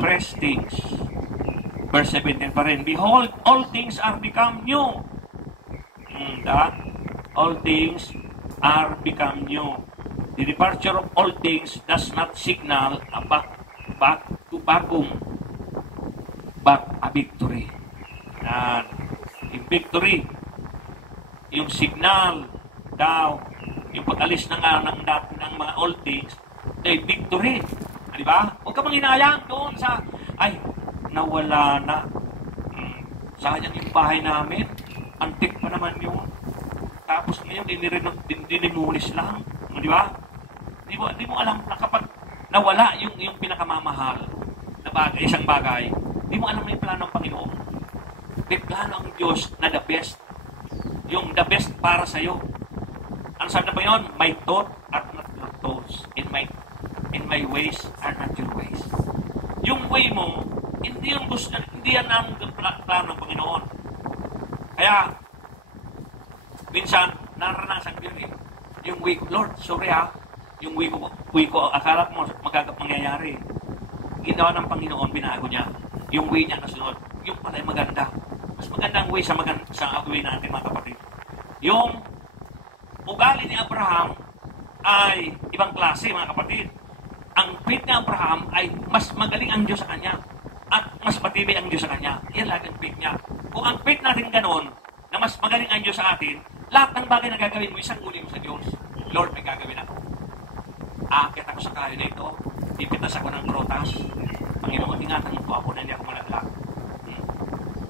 Verse 17 pa rin. Behold, all things are become new. All things are become new. The departure of all things does not signal a back a victory. Yan. Yung victory, yung signal daw, yung pag-alis ng mga old things, ay victory. Di ba? Huwag ka manghinayang doon sa, nawala na. Sayang yung bahay namin. Antik pa naman yun. Tapos ngayon, dinimulis lang. Di ba? Di mo alam na kapag nawala yung pinakamamahal na bagay, isang bagay, di mo alam na yung plano ng Panginoon. May plano ang Diyos na the best. Yung the best para sa'yo. Ano sabi na ba yun? My thought are not your thoughts. In my ways are not your ways. Yung way mo, hindi yan ang plano ng Panginoon. Kaya, minsan, naranasan ko yun. Yung way ko, Lord, sorry yung way ko, akala ko mangyayari. Ginawa ng Panginoon, binago niya. Yung way niya nasunod, yung pala ay maganda. Mas magandang way sa way natin, mga kapatid. Yung ugali ni Abraham ay ibang klase, mga kapatid. Ang faith ni Abraham ay mas magaling ang Diyos sa kanya at mas matibay ang Diyos sa kanya. Yan lagi ang faith niya. Kung ang faith natin ganoon, na mas magaling ang Diyos sa atin, lahat ng bagay na gagawin mo, isang uli mo sa Diyos. Lord, may gagawin ako. Aakit ako sa kayo na ito. Ipitas ako ng protas. Panginoon, ingatan mo po ako na hindi ako malaglag.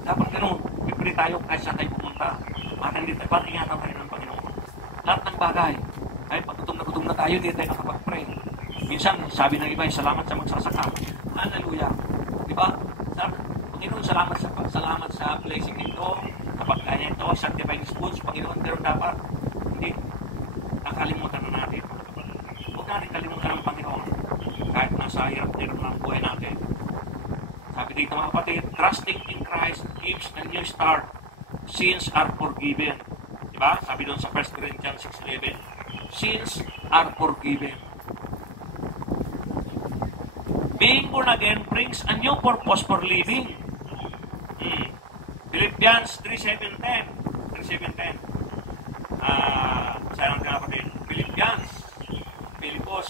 Dapat ganun. Pipili tayo kahit saan tayo pumunta. At hindi tayo, parang ingatan tayo ng Panginoon. Lahat ng bagay. Kahit pag gutom na tayo, hindi tayo nakapag-pray. Minsan, sabi ng iba, salamat sa magsasaka. Hallelujah. Diba? Panginoon, salamat sa blessing nito. Kapag kaya ito, sanctifying foods, Panginoon, pero dapat hindi nakalimutan na natin. Huwag natin kalimutan ng Panginoon. Kahit nasa hirap-hirap ng buhay natin. Sabi dito mga kapatid, trusting in Christ gives a new start. Sins are forgiven. Diba? Sabi doon sa 1 Corinthians 6:11. Sins are forgiven. Being born again brings a new purpose for living. Philippians 3:7-10. Sayang ka kapatid. Philippos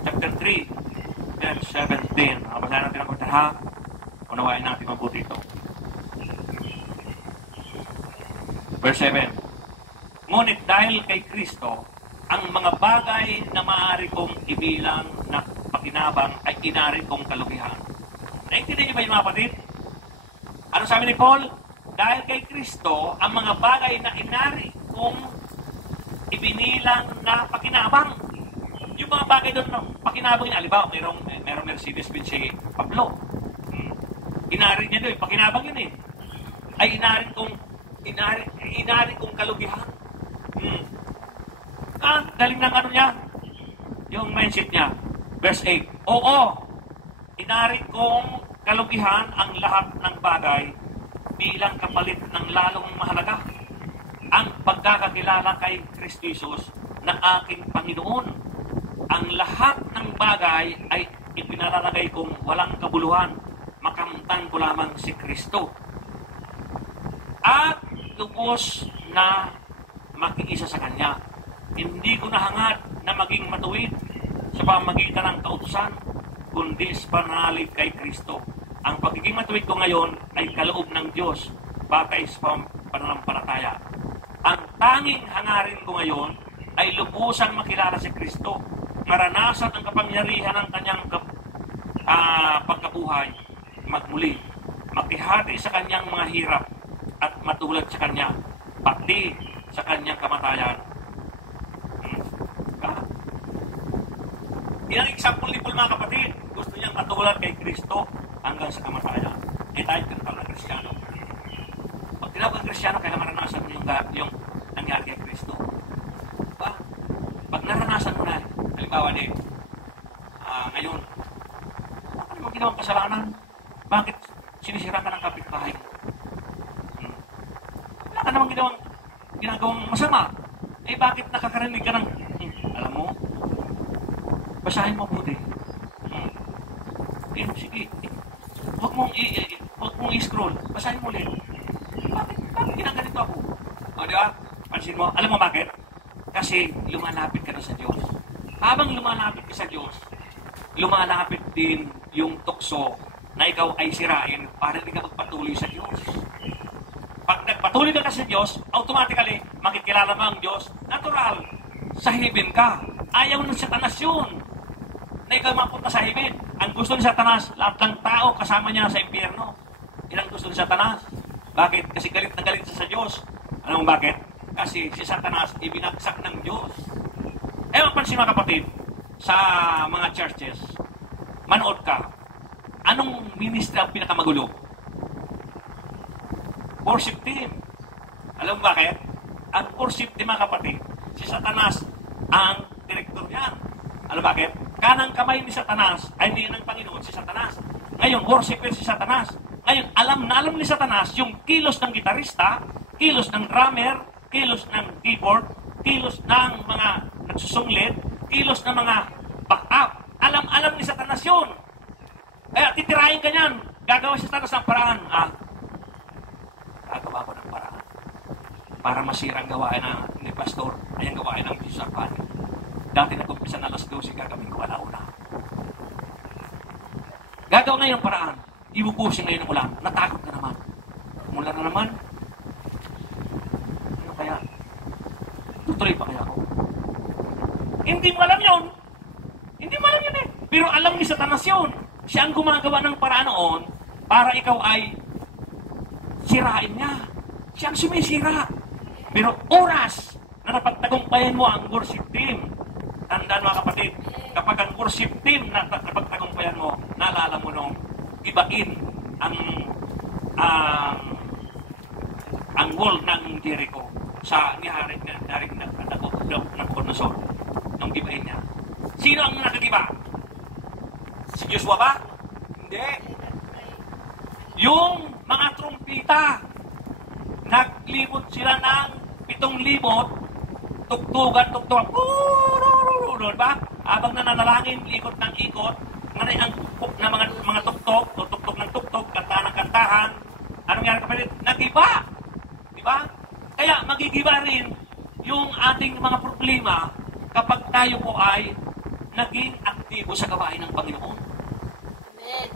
chapter 3 verse 17. Basahin natin ang kapatid ha. Unawain natin mabuti ito. Verse 7. Ngunit dahil kay Kristo, ang mga bagay na maaari kong ibilang na pakinabang ay inari kong kalugihan. Naintindihan niyo ba yung mga kapatid? Ano sabi ni Paul? Dahil kay Kristo, ang mga bagay na inari kong ibinilang na pakinabang. Yung mga bagay doon na pakinabang niya, halimbawa, merong Mercedes-Benz si Pablo. Inari niya doon, pakinabang yun eh. Ay inari kong kalugihan. Galing ng ano niya, yung mindset niya. Verse 8, oo, inari kong kalugihan ang lahat ng bagay bilang kapalit ng lalong mahalaga ang pagkakakilala kay Kristo Jesus na aking Panginoon. Ang lahat ng bagay ay ipinalalagay kong walang kabuluhan, makamtan ko lamang si Kristo. At lubos na makiisa sa Kanya. Hindi ko nahangad na maging matuwid sa pamagitan ng kautusan, kundi sa pananalig kay Kristo. Ang pagiging matuwid ko ngayon ay kaloob ng Diyos, batay sa pananampalataya. Ang tanging hangarin ko ngayon ay lubusang makilala si Kristo, maranasan ang kapangyarihan ng Kanyang pagkabuhay, magmuli, makihati sa Kanyang mga hirap, at matulad sa Kanya, pati sa Kanyang kamatayan. Yan ang example ni Paul mga kapatid. Gusto niyang katulad kay Kristo hanggang sa kamatayan. Tayo tinatawag na Kristiyano. Pag tinawag ng Kristiyano, kaya maranasan mo yung nangyari kay Kristo. Pag naranasan mo na, halimbawa din, ngayon, ano mo ginawang kasalanan? Bakit sinisira ka ng kapitbahay? Wala ka namang ginagawang masama. Bakit nakakarinig ka ng, alam mo, basahin mo buti. Sige. Huwag mong i-scroll. Basahin mo ulit. Bakit ginaganito ako? Di ba? Pansin mo. Alam mo bakit? Kasi lumalapit ka na sa Diyos. Habang lumalapit ka sa Diyos, lumalapit din yung tukso na ikaw ay sirain para hindi ka magpatuloy sa Diyos. Pag nagpatuloy ka sa Diyos, automatically, makikilala mo ang Diyos. Natural. Sahibin ka. Ayaw ng Satanas yun. Na ikaw mapunta sa heaven. Ang gusto ni Satanas, lahat ng tao kasama niya sa impyerno. Yan ang gusto ni Satanas. Bakit? Kasi galit na galit siya sa Diyos. Alam mo bakit? Kasi si Satanas ibinagsak ng Diyos. Mapansin mga kapatid, sa mga churches, manood ka, anong ministry ang pinakamagulo? Worship team. Alam mo bakit? Ang worship team mga kapatid, si Satanas ang direktor niyan. Alam bakit? Kanang kamay ni Satanas ay hindi ng Panginoon si Satanas. Ngayon, worshiper si Satanas. Ngayon, alam ni Satanas yung kilos ng gitarista, kilos ng drummer, kilos ng keyboard, kilos ng mga nagsusunglit, kilos ng mga back-up. Alam ni Satanas yun. Kaya titirahin ka niyan. Gagawa si Satanas ng paraan. Gagawa ko ng paraan. Para masira ang gawain ni Pastor ay ang gawain ng Diyos Arpan. Dati nag-umpisa na alas 12, gagawin ko alauna. Gagawa ngayon paraan. Ibubusin ngayon ng ulan. Natakot ka naman. Wala na naman. Ano kaya? Tutuloy pa kaya ako? Hindi mo alam yun. Hindi mo alam yun eh. Pero alam ni Satanas yun. Siya ang gumagawa ng paraan noon para ikaw ay sirain niya. Siya ang sumisira. Pero oras na napagtagumpayan mo ang worship team, tandaan mga kapatid, kapag ang worship team na napagtagumpayan mo, naalala mo nung ibain ang wall ng Jericho sa niharig na Nabucodonosor nung gibain niya. Sino ang nakagiba? Si Joshua ba? Hindi. Yung mga trumpita, naglibot sila ng 7,000 tuktugan, doon ba? Habang nananalangin, ikot ng ikot, nganay ang na mga tuktok, tuktok ng tuktok, kantahan ng kantahan. Anong nangyari kapatid? Nagiba! Diba? Kaya magigiba rin yung ating mga problema kapag tayo po ay naging aktibo sa gawain ng Panginoon. Amen.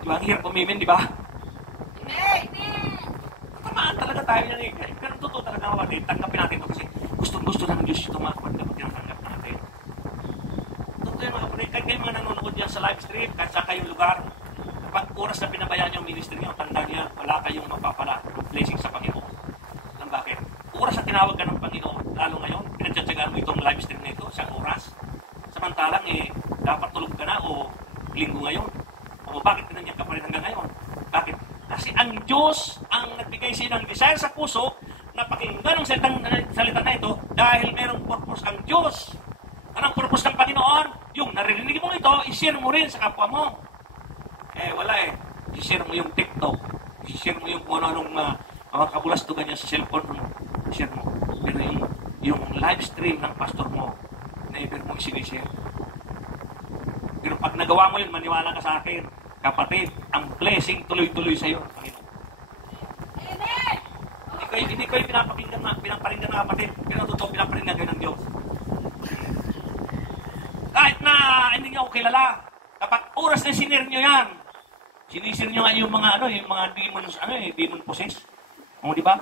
Diba? Ang hirap umimin, di ba? Amen. Tamaan talaga tayo yan eh. Pero totoo talaga kapatid, tanggapin natin ito kasi gustong-gusto ng Diyos ito mga kapatid kapag tinatanggap natin. Totoo yung mga kapatid, kahit kayo mga nanonood yan sa live stream, kahit sa kayong lugar, kapag oras na pinabayaan yung ministry nyo, tanda niya, wala kayong mapapala ng blessing sa Panginoon. Alam bakit? Oras na tinawag ka ng Panginoon, lalo ngayon, pinagtsatsagaan mo itong live stream na ito, isang oras. Samantalang dapat tulog ka na o linggo ngayon. O bakit pinangyag ka pa rin hanggang ngayon? Bakit? Kasi ang Diyos ang nagbigay siya ng desire sa puso na pakinggan ang salita na ito dahil merong purpose ang Diyos. Anong purpose ng Panginoon? Yung naririnig mo ito, i-share mo rin sa kapwa mo. Wala i-share mo yung TikTok. I-share mo yung kung ano-anong mga kabulastugan niya sa cellphone mo. I-share mo. Pero yung live stream ng pastor mo, never mo i-share. Pero pag nagawa mo yun, maniwala ka sa akin, kapatid, ang blessing tuloy-tuloy sa iyo, Panginoon. Amen. Hindi ko yung pinaparinggan ng kapatid, pero totoo pinaparinggan kayo ng Diyos. Kahit na hindi niyo ako kilala, kapag oras na sinir niyo yan, sinisir niyo nga yung mga demons, demon possessed. O, di ba?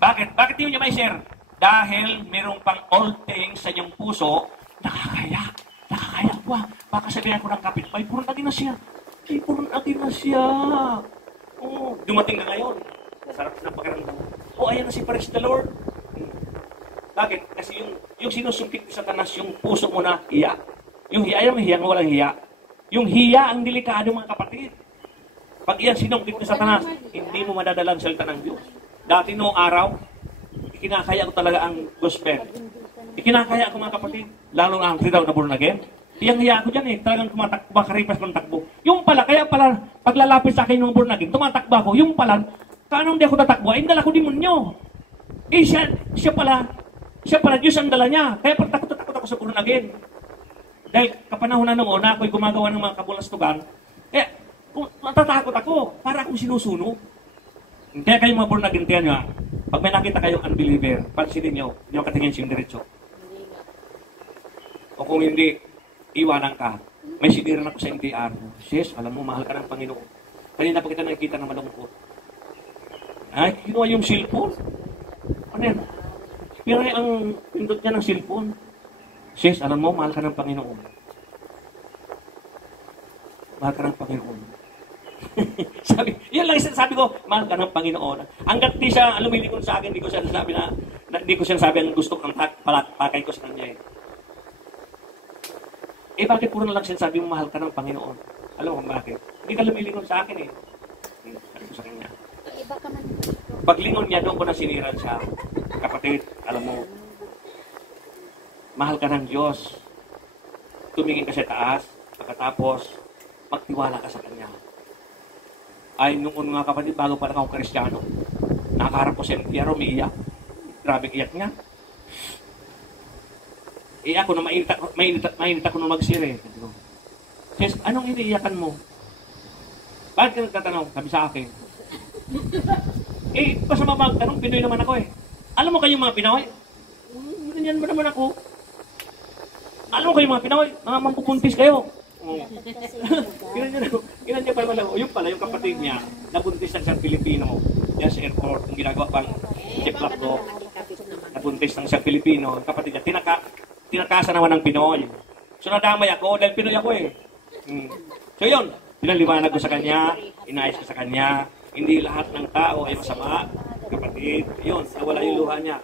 Bakit? Bakit hindi niyo may share? Dahil mayroong pang all things sa inyong puso, nakakaya ko. Baka sabihan ko ng kapitbahay, puro natin na siya. Puro natin na siya. Oh, dumating na ngayon. Sarap na pakiramdam. Ayan na si Praise the Lord. Bakit? Kasi yung sinusungkit sa Satanas, yung puso mo na hiya. Yung hiya, yung hiya, walang hiya. Yung hiya ang delikado mga kapatid. Pag iyan sinungkit ni Satanas, hindi mo madadala ang salita ng Diyos. Dati noong araw, ikinakaya ko talaga ang gospel. Ikinakaya ko mga kapatid, lalo ang daw na born again. Hiyang-hiya ko dyan talagang kumakaripas kong takbo. Yung pala, kaya pala, paglalapit sa akin ng born again, tumatakbo ako. Yung pala, kanong di ako tatakbo, ay dala ko demonyo. Siya pala, Diyos ang dala niya. Kaya takot ako sa born again. Dahil kapanahon na noon, ako'y gumagawa ng mga kabulastugan, natatakot ako, para akong sinusuno. Kaya kayo mga born again, tiyan nyo pag may nakita kayong unbeliever, pansinin nyo, hindi nyo katingin siyang diretso. O kung hindi, iwanan ka. May siniran ako sa NTR. Sis, alam mo, mahal ka ng Panginoon. Kanina pa kita nakikita ng malungkot. Ay, kinuha yung cellphone. Ano yan? Pero ang pindot niya ng cellphone. Sis, alam mo, mahal ka ng Panginoon. Mahal ka ng Panginoon. sabi ko, mahal ka ng Panginoon. Hanggat di siya lumilikon sa akin, hindi ko siya sabi ang gusto kang pakay ko sa kanya bakit puro na lang sinasabi mo mahal ka ng Panginoon? Alam mo bakit? Hindi ka lumilingon sa akin Sabi ko sa kanya. Paglingon niya, doon ko na siniran siya. Kapatid, alam mo, mahal ka ng Diyos. Tumingin ka sa taas, pagkatapos, magtiwala ka sa Kanya. Ay, noon nga kapatid, bago pa lang ako Kristiyano, nakaharap ko siya, Piero, umiiyak. Grabe iyak niya. Ako na mainit ako nung mag-share Sis, anong iniiyakan mo? Bakit ka nagtatanong? Sabi sa akin. Pasama magtanong, Pinoy naman ako Alam mo kayong mga Pinoy? Ganyan ba naman ako? Alam mo kayong mga Pinoy? Mga mampupuntis kayo. Ginan niya pa naman ako. Yung pala, yung kapatid niya, nabuntis ng siyang Pilipino. Yes, airport, yung ginagawa pang ziplock ko. Nabuntis ng isang Pilipino, kapatid niya, tinakasan naman ng Pinoy. So nadamay ako, dahil Pinoy ako eh. So yun, pinaliwanag ko sa kanya, inayos ko sa kanya, hindi lahat ng tao ay masama, kapatid. Yun, nawala yung luha niya.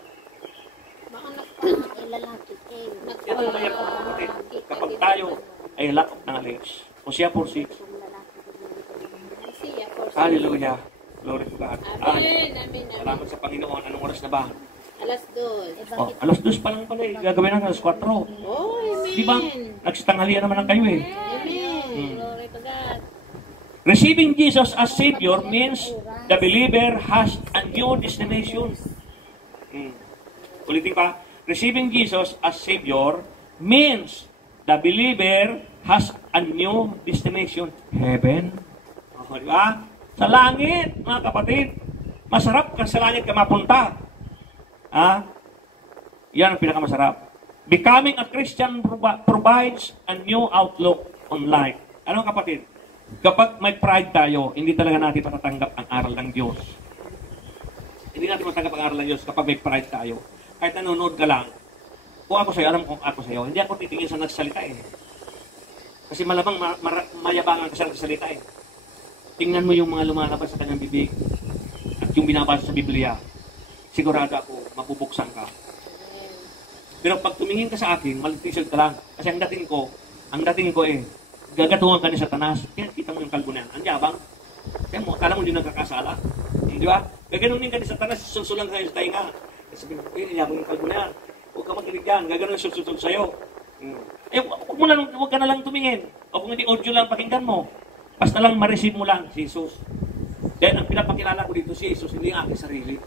Yan ang kaya ko, kapatid. Kapag tayo ay lack of knowledge, Hosea 4:6. Hallelujah. Glory to God. Amen. Amen. Salamat sa Panginoon. Anong oras na ba? Alas 2. Oh, alas 2 pa lang pala eh. Gagawin na alas 4. Oh, amen. Di ba? Nagsitanghalian naman lang kayo eh. Amen. Glory to God. Receiving Jesus as Savior means the believer has a new destination. Ulitin pa. Receiving Jesus as Savior means the believer has a new destination. Heaven. Oh, di ba? Sa langit, mga kapatid. Masarap ka sa langit ka mapunta. Yan ang pinakamasarap. Becoming a Christian provides a new outlook on life. Ano kapatid? Kapag may pride tayo, hindi talaga natin matatanggap ang aral ng Diyos. Hindi natin matatanggap ang aral ng Diyos kapag may pride tayo. Kahit nanonood ka lang, kung ako sa'yo, alam kung ako sa'yo, hindi ako titingin sa nagsalita eh. Kasi malamang mayabangan ka sa nagsalita eh. Tingnan mo yung mga lumalabas sa kanyang bibig at yung binabasa sa Biblia. Sigurado ako, mabubuksan ka. Pero pag tumingin ka sa akin, malitisod ka lang. Kasi ang dating ko eh, gagatungan ka ni Satanas. Kaya kita mo yung kalbo na yan. Ang yabang. Kaya mo, akala mo hindi nakakasala. Di ba? Gaganunin ka ni Satanas, susulang kayo sa tainga. Sabi mo, yabang yung kalbo na yan. Huwag ka makinig yan. Gaganunin susunod sa'yo. Huwag ka na lang tumingin. O kung hindi audio lang, pakinggan mo. Basta lang ma-receive mo lang si Jesus. Dahil ang pinapakilala ko dito si Jesus, hindi ang aking sarili.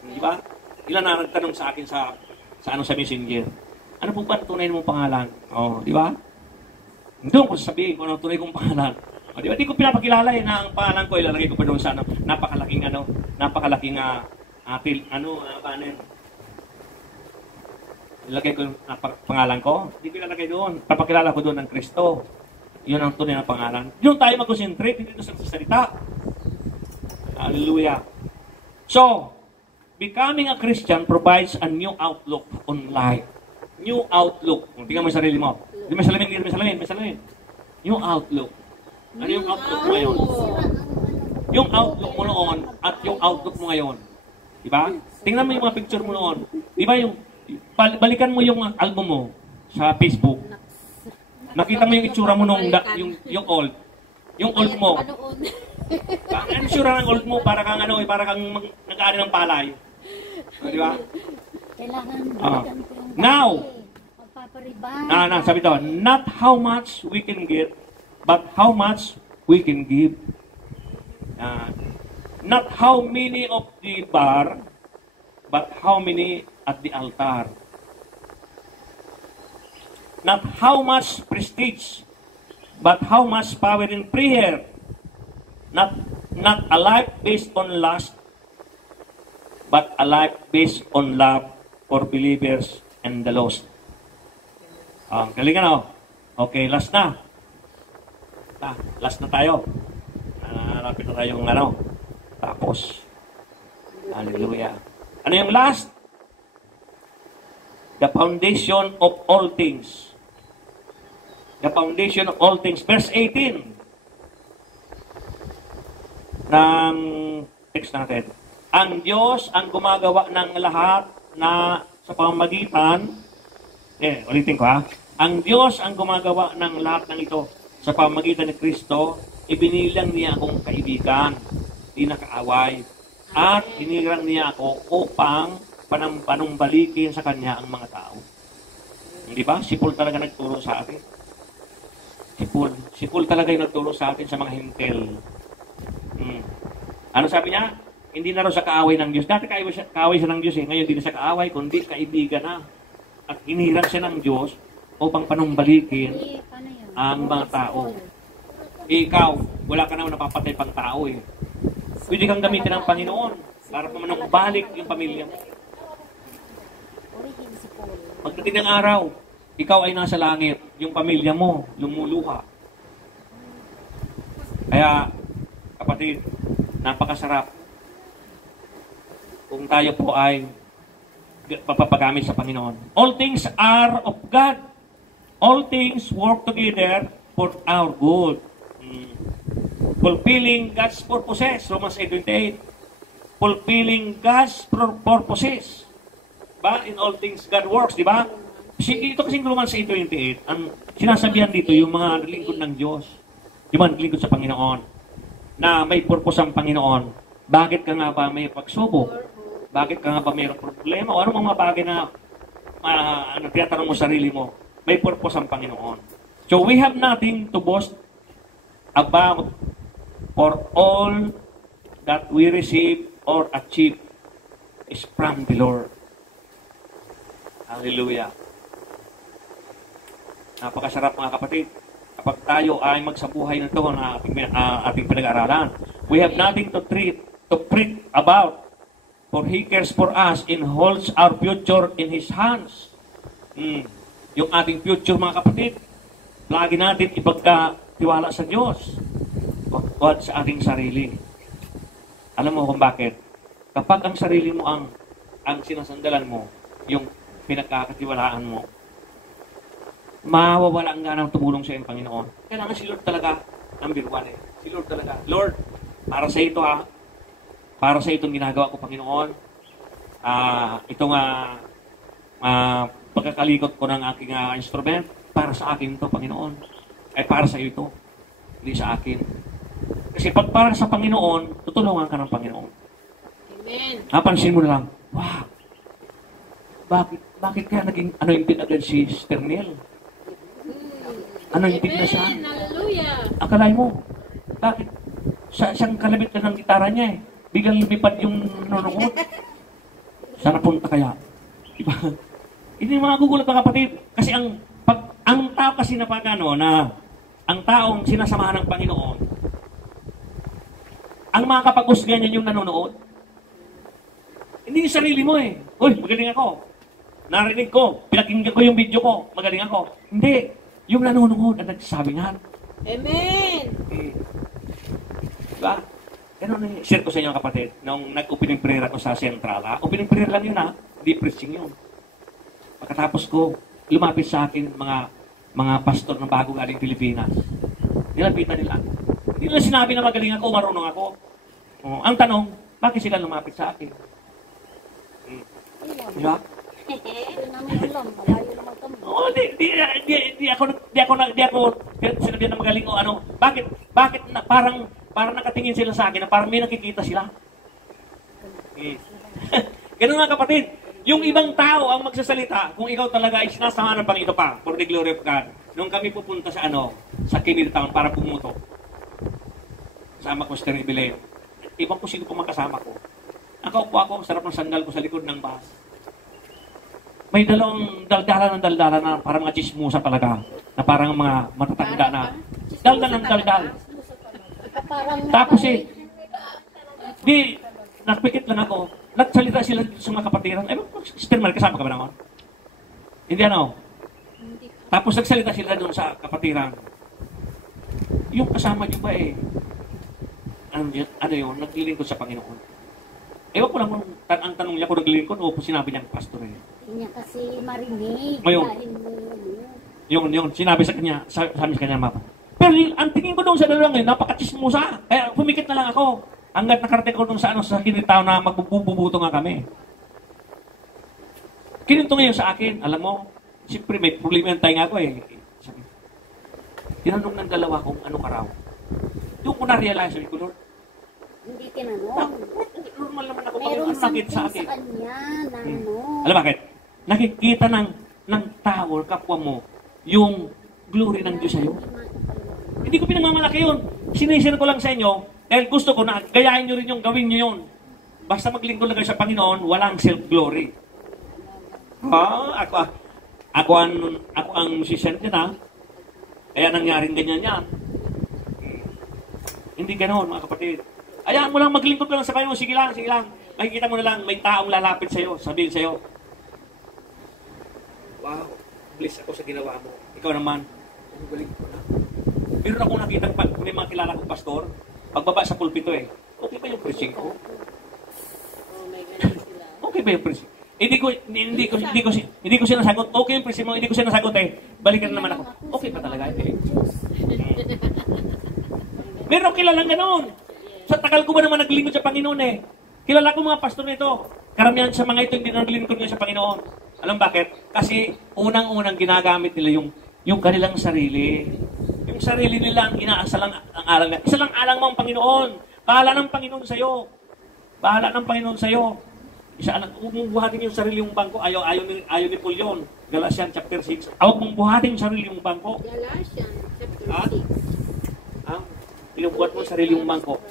Di ba? Ilan na nagtanong sa akin sa Messenger. Ano po ba tunay mong pangalan? Oh, di ba? Doon ko sasabihin kung ano tunay kong pangalan. Oh, di ba? Di ko pinapakilala na ang pangalan ko, ilalagay ko pa doon sa napakalaking banner. Ilagay ko yung pangalan ko. Di ko ilalagay doon. Papakilala ko doon ng Kristo. Yun ang tunay na pangalan. Yun tayo mag-concentrate dito sa salita. Hallelujah. So, becoming a Christian provides a new outlook on life. New outlook. Tingnan mo yung sarili mo. Hindi may salamin. New outlook. Ano yung outlook mo ngayon? Yung outlook mo noon at yung outlook mo ngayon. Diba? Tingnan mo yung mga picture mo noon. Diba yung, balikan mo yung album mo sa Facebook. Nakita mo yung itsura mo nung yung old. Yung old mo. Ang itsura ng old mo para kang nag-aani ng palay. Di ba? Kailangan now, sabi to, not how much we can get, but how much we can give. Not how many of the bar, but how many at the altar. Not how much prestige, but how much power in prayer. Not a life based on lust, but a life based on love for believers and the lost. Galingan o. Okay, last na. Last na tayo. Lapit na tayong tapos. Hallelujah. Ano yung last? The foundation of all things. The foundation of all things. Verse 18 ng text natin. Ang Diyos ang gumagawa ng lahat na sa pamamagitan, ulitin ko ang Diyos ang gumagawa ng lahat ng ito sa pamamagitan ni Kristo, ibinilang niya akong kaibigan, di nakaaway, at binirang niya ako upang panumbalikin sa Kanya ang mga tao. Hindi ba? Si Paul talaga nagturo sa atin. Si Paul talaga yung nagturo sa atin sa mga hintil. Ano sabi niya? Hindi na raw sa kaaway ng Diyos. Dati kaaway siya ng Diyos eh. Ngayon hindi na sa kaaway, kundi kaibigan na. At hinirang siya ng Diyos upang panumbalikin ang mga tao. Ikaw, wala ka naman napapatay pang tao eh. Pwede kang gamitin ng Panginoon para panumbalik yung pamilya mo. Pagdating ng araw, ikaw ay nasa langit, yung pamilya mo lumuluha. Kaya, kapatid, napakasarap kung tayo po ay papagamit sa Panginoon. All things are of God. All things work together for our good. Fulfilling God's purposes. Romans 8:28. Fulfilling God's purposes. Ba? In all things God works, di ba? Ito kasing Romans 8:28, ang sinasabihan dito yung mga lingkod ng Diyos. Yung mga lingkod sa Panginoon na may purpose ang Panginoon. Bakit ka nga ba may pagsubok? Bakit ka nga ba mayroong problema? O ano mga bagay na tinatanong mo sarili mo? May purpose ang Panginoon. So we have nothing to boast about, for all that we receive or achieve is from the Lord. Hallelujah. Napakasarap mga kapatid. Kapag tayo ay magsabuhay nito na ating pinag-aralan, we have nothing to fret about, for He cares for us and holds our future in His hands. Yung ating future mga kapatid, lagi natin ipagkatiwala sa Diyos. Huwag sa ating sarili. Alam mo kung bakit? Kapag ang sarili mo ang sinasandalan mo, yung pinagkakatiwalaan mo, mawawala ang ganang tumulong sa iyong Panginoon. Kailangan si Lord talaga, number one eh. Si Lord talaga. Lord, para sa ito para sa itong ginagawa ko, Panginoon, itong pagkakalikot ko ng aking instrument, para sa akin ito, Panginoon. Ay para sa iyo ito, hindi sa akin. Kasi pag para sa Panginoon, tutulungan ka ng Panginoon. Amen. Napansin mo na lang, wow, bakit kaya naging anointed agad si Sister Nell? Anointed na siya. Hallelujah. Akalay mo, bakit? Siyang kalabit ka ng gitara niya eh. Biglang lumipad yung nunungot. Sana punta kaya? Diba? Hindi magugulat mga kapatid. Kasi ang tao kasi na pagano na ang taong sinasamahan ng Panginoon, ang mga kapag-usga niya yung nanonood. Hindi yung sarili mo eh. Uy, magaling ako. Narinig ko, pinakinggan ko yung video ko, magaling ako. Hindi. Yung nanonood ang nagsasabi nga. Amen. Diba? Ganun na share ko sa inyo kapatid. Nung nag-opening prayer ako sa Central, opening prayer lang yun hindi preaching yun. Pagkatapos ko, lumapit sa akin mga pastor ng bago galing Pilipinas. Nilapitan nila. Hindi nila sinabi na magaling ako, marunong ako. Ang tanong, bakit sila lumapit sa akin? Diba? Oo, di ako sinabihan na magaling o ano. Bakit na parang nakatingin sila sa akin na parang may nakikita sila. Ganun nga kapatid. Yung ibang tao ang magsasalita, kung ikaw talaga ay sinasama ng Panginoon pa, for the glory of God. Nung kami pupunta sa sa Kinil Town para pumuto. Kasama ko si Terry Bileo. Ibang ko sino po makasama ko. Nakaupo ako, sarap ng sandal ko sa likod ng bus. May dalawang daldala na parang mga chismusa talaga. Na parang mga matatanda na. Daldal. Tapos nakpikit lang ako. Nagsalita sila sa mga kapatiran. Sister Mel, kasama ka ba naman? Hindi Tapos nagsalita sila doon sa kapatiran. Yung kasama niyo ba yun, naglilingkod sa Panginoon. Ewan ko lang kung ang tanong niya kung naglilingkod o sinabi niya ng pastor eh. Hindi niya kasi marinig. Ngayon, yung sinabi sa kanya, sabi sa kanya, mapa. Pero ang tingin ko doon sa dalawang yun, napakachismusa. Kaya pumikit na lang ako. Hanggat nakarating ko doon sa kinitaw na magbububuto nga kami. Kininto ngayon sa akin, alam mo, siyempre may problema tayo nga ako eh. Sabi, tinanong ng dalawa kung ano ka raw. Doon ko na-realize, sabi ko, Lord, hindi tinanong. Normal naman ako. Merong Ang sakit sa something akin. sa kanya na Alam bakit? Nakikita ng tao, kapwa mo, yung glory ng Diyos sa'yo. Hindi ko pinamamalaki yun. Sinishare ko lang sa inyo, dahil gusto ko na gayahin nyo rin yung gawin nyo yun. Basta maglingkod lang kayo sa Panginoon, walang self-glory. Ako ang musician din Kaya nangyaring ganyan yan. Hindi ganoon mga kapatid. Ayaan mo lang maglingkod lang sa Panginoon. Sige lang. Makikita mo na lang, may taong lalapit sa'yo. Sabihin sa'yo, wow, bless ako sa ginawa mo. Ikaw naman, galing ko na. Meron ako nakita, may mga kilala kong pastor, pagbaba sa pulpito okay ba yung preaching ko? Oh my God. Okay ba yung prinsipyo? Hindi ko sinasagot. Okay yung prinsipyo, hindi ko sinasagot eh. Balikan naman ako. Okay pa talaga? Hindi. Meron kilalang ganun. Sa tagal ko ba naman naglingkod sa Panginoon eh. Kilala ko mga pastor nito. Karamihan sa mga ito hindi naglingkod nyo sa Panginoon. Alam bakit? Kasi unang-unang ginagamit nila yung kanilang sarili. Yung sarili nila ang inaasalang ang alang nila. Isa lang alang mo ang Panginoon. Bahala ng Panginoon sa'yo. Bahala ng Panginoon sa'yo. Isa alang, huwag mong buhatin yung sarili yung bangko. Ayaw ni Paul yun. Galatians chapter 6. Huwag mong buhatin yung sarili yung bangko. Galatians chapter Ha? 6. Ha? Pinubuhat mo yung sarili yung bangko.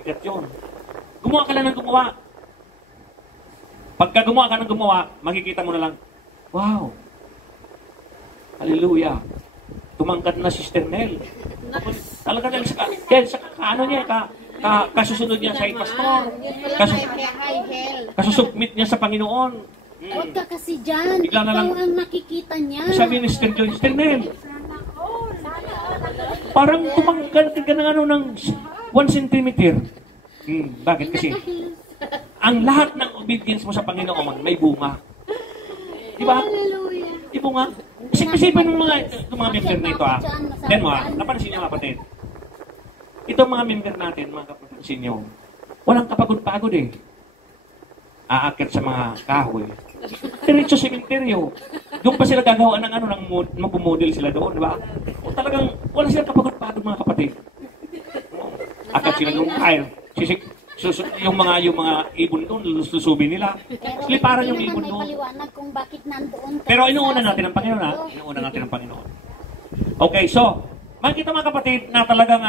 Bigat yun. Gumawa ka lang ng gumawa. Pagka gumawa ka ng gumawa, makikita mo na lang, wow! Hallelujah! Tumangkad na si Sister Nel. Talaga lang sa kasusunod niya sa pastor. Kasusubmit niya sa Panginoon. Huwag ka kasi dyan. Bigla na lang- Ikaw ang nakikita niya. Sabi ni Sister Joy, Sister Nel, parang tumangkad ka ng 1 centimeter. Bakit? Kasi ang lahat ng obedience mo sa Panginoon may bunga. Di ba? Hallelujah. Di bunga. Isipin mo mga member na ito Yan mo napansin niyo kapatid. Itong mga member natin, mga kapatid niyo, walang kapagod-pagod eh. Aakit sa mga kahoy. Diretso sementeryo. Doon pa sila gagawa ng mag-model sila doon, di ba? O talagang wala silang kapagod-pagod mga kapatid. Akat sila doon, yung mga ibon doon, susubin nila. Sliparan yung ibon doon. Paliwanag kung bakit nandoon ka. Pero inuuna natin ang Panginoon, ha? Inuuna natin ang Panginoon. Okay, so, makikita mga kapatid na talagang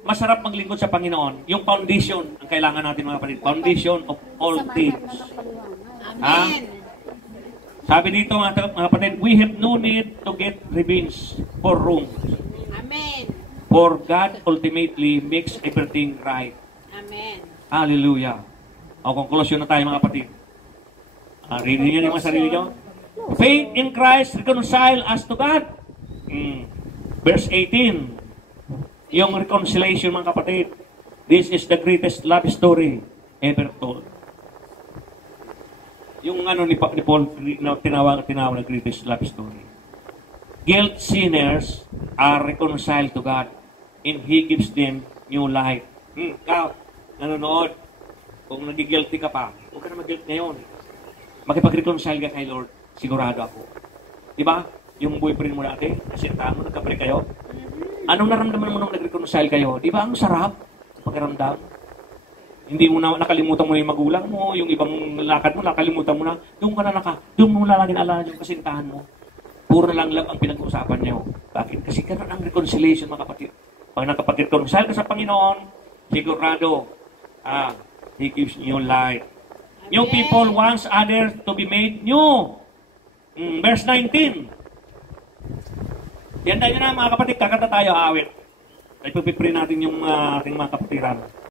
masarap maglingkod sa Panginoon. Yung foundation, ang kailangan natin mga kapatid. Foundation of all things. Ha? Sabi dito mga kapatid, we have no need to get revenge for wrong. Amen. For God ultimately makes everything right. Amen. Hallelujah. O, konklusyon na tayo mga kapatid. Reading niyo yung mga sarili niyo. Faith in Christ reconcile us to God. Verse 18. Yung reconciliation mga kapatid. This is the greatest love story ever told. Yung ni Paul tinawag na greatest love story. Guilt sinners are reconciled to God and He gives them new life. Ikaw, nanonood, kung nagigilty ka pa, huwag ka na mag-guilt ngayon. Makipag-reconcile ka kay Lord, sigurado ako. Diba? Yung boyfriend mo dati, nasintahan mo, nagka-break kayo. Anong naramdaman mo nung nag-reconcile kayo? Diba ang sarap? Pagkaramdam. Hindi mo na nakalimutan mo na yung magulang mo, yung ibang lakad mo, nakalimutan mo na. Doon mo na laging alaala yung kasintahan mo. Puro na lang ang pinag-uusapan niyo. Bakit? Kasi karoon ang reconciliation mga kapatid. Pag nakapag-reconcile ka sa Panginoon, sigurado, He gives new life. New people wants others to be made new. Verse 19. Yan tayo na mga kapatid, kakanta tayo awit. Ay pipipray natin yung ating mga kapatiran.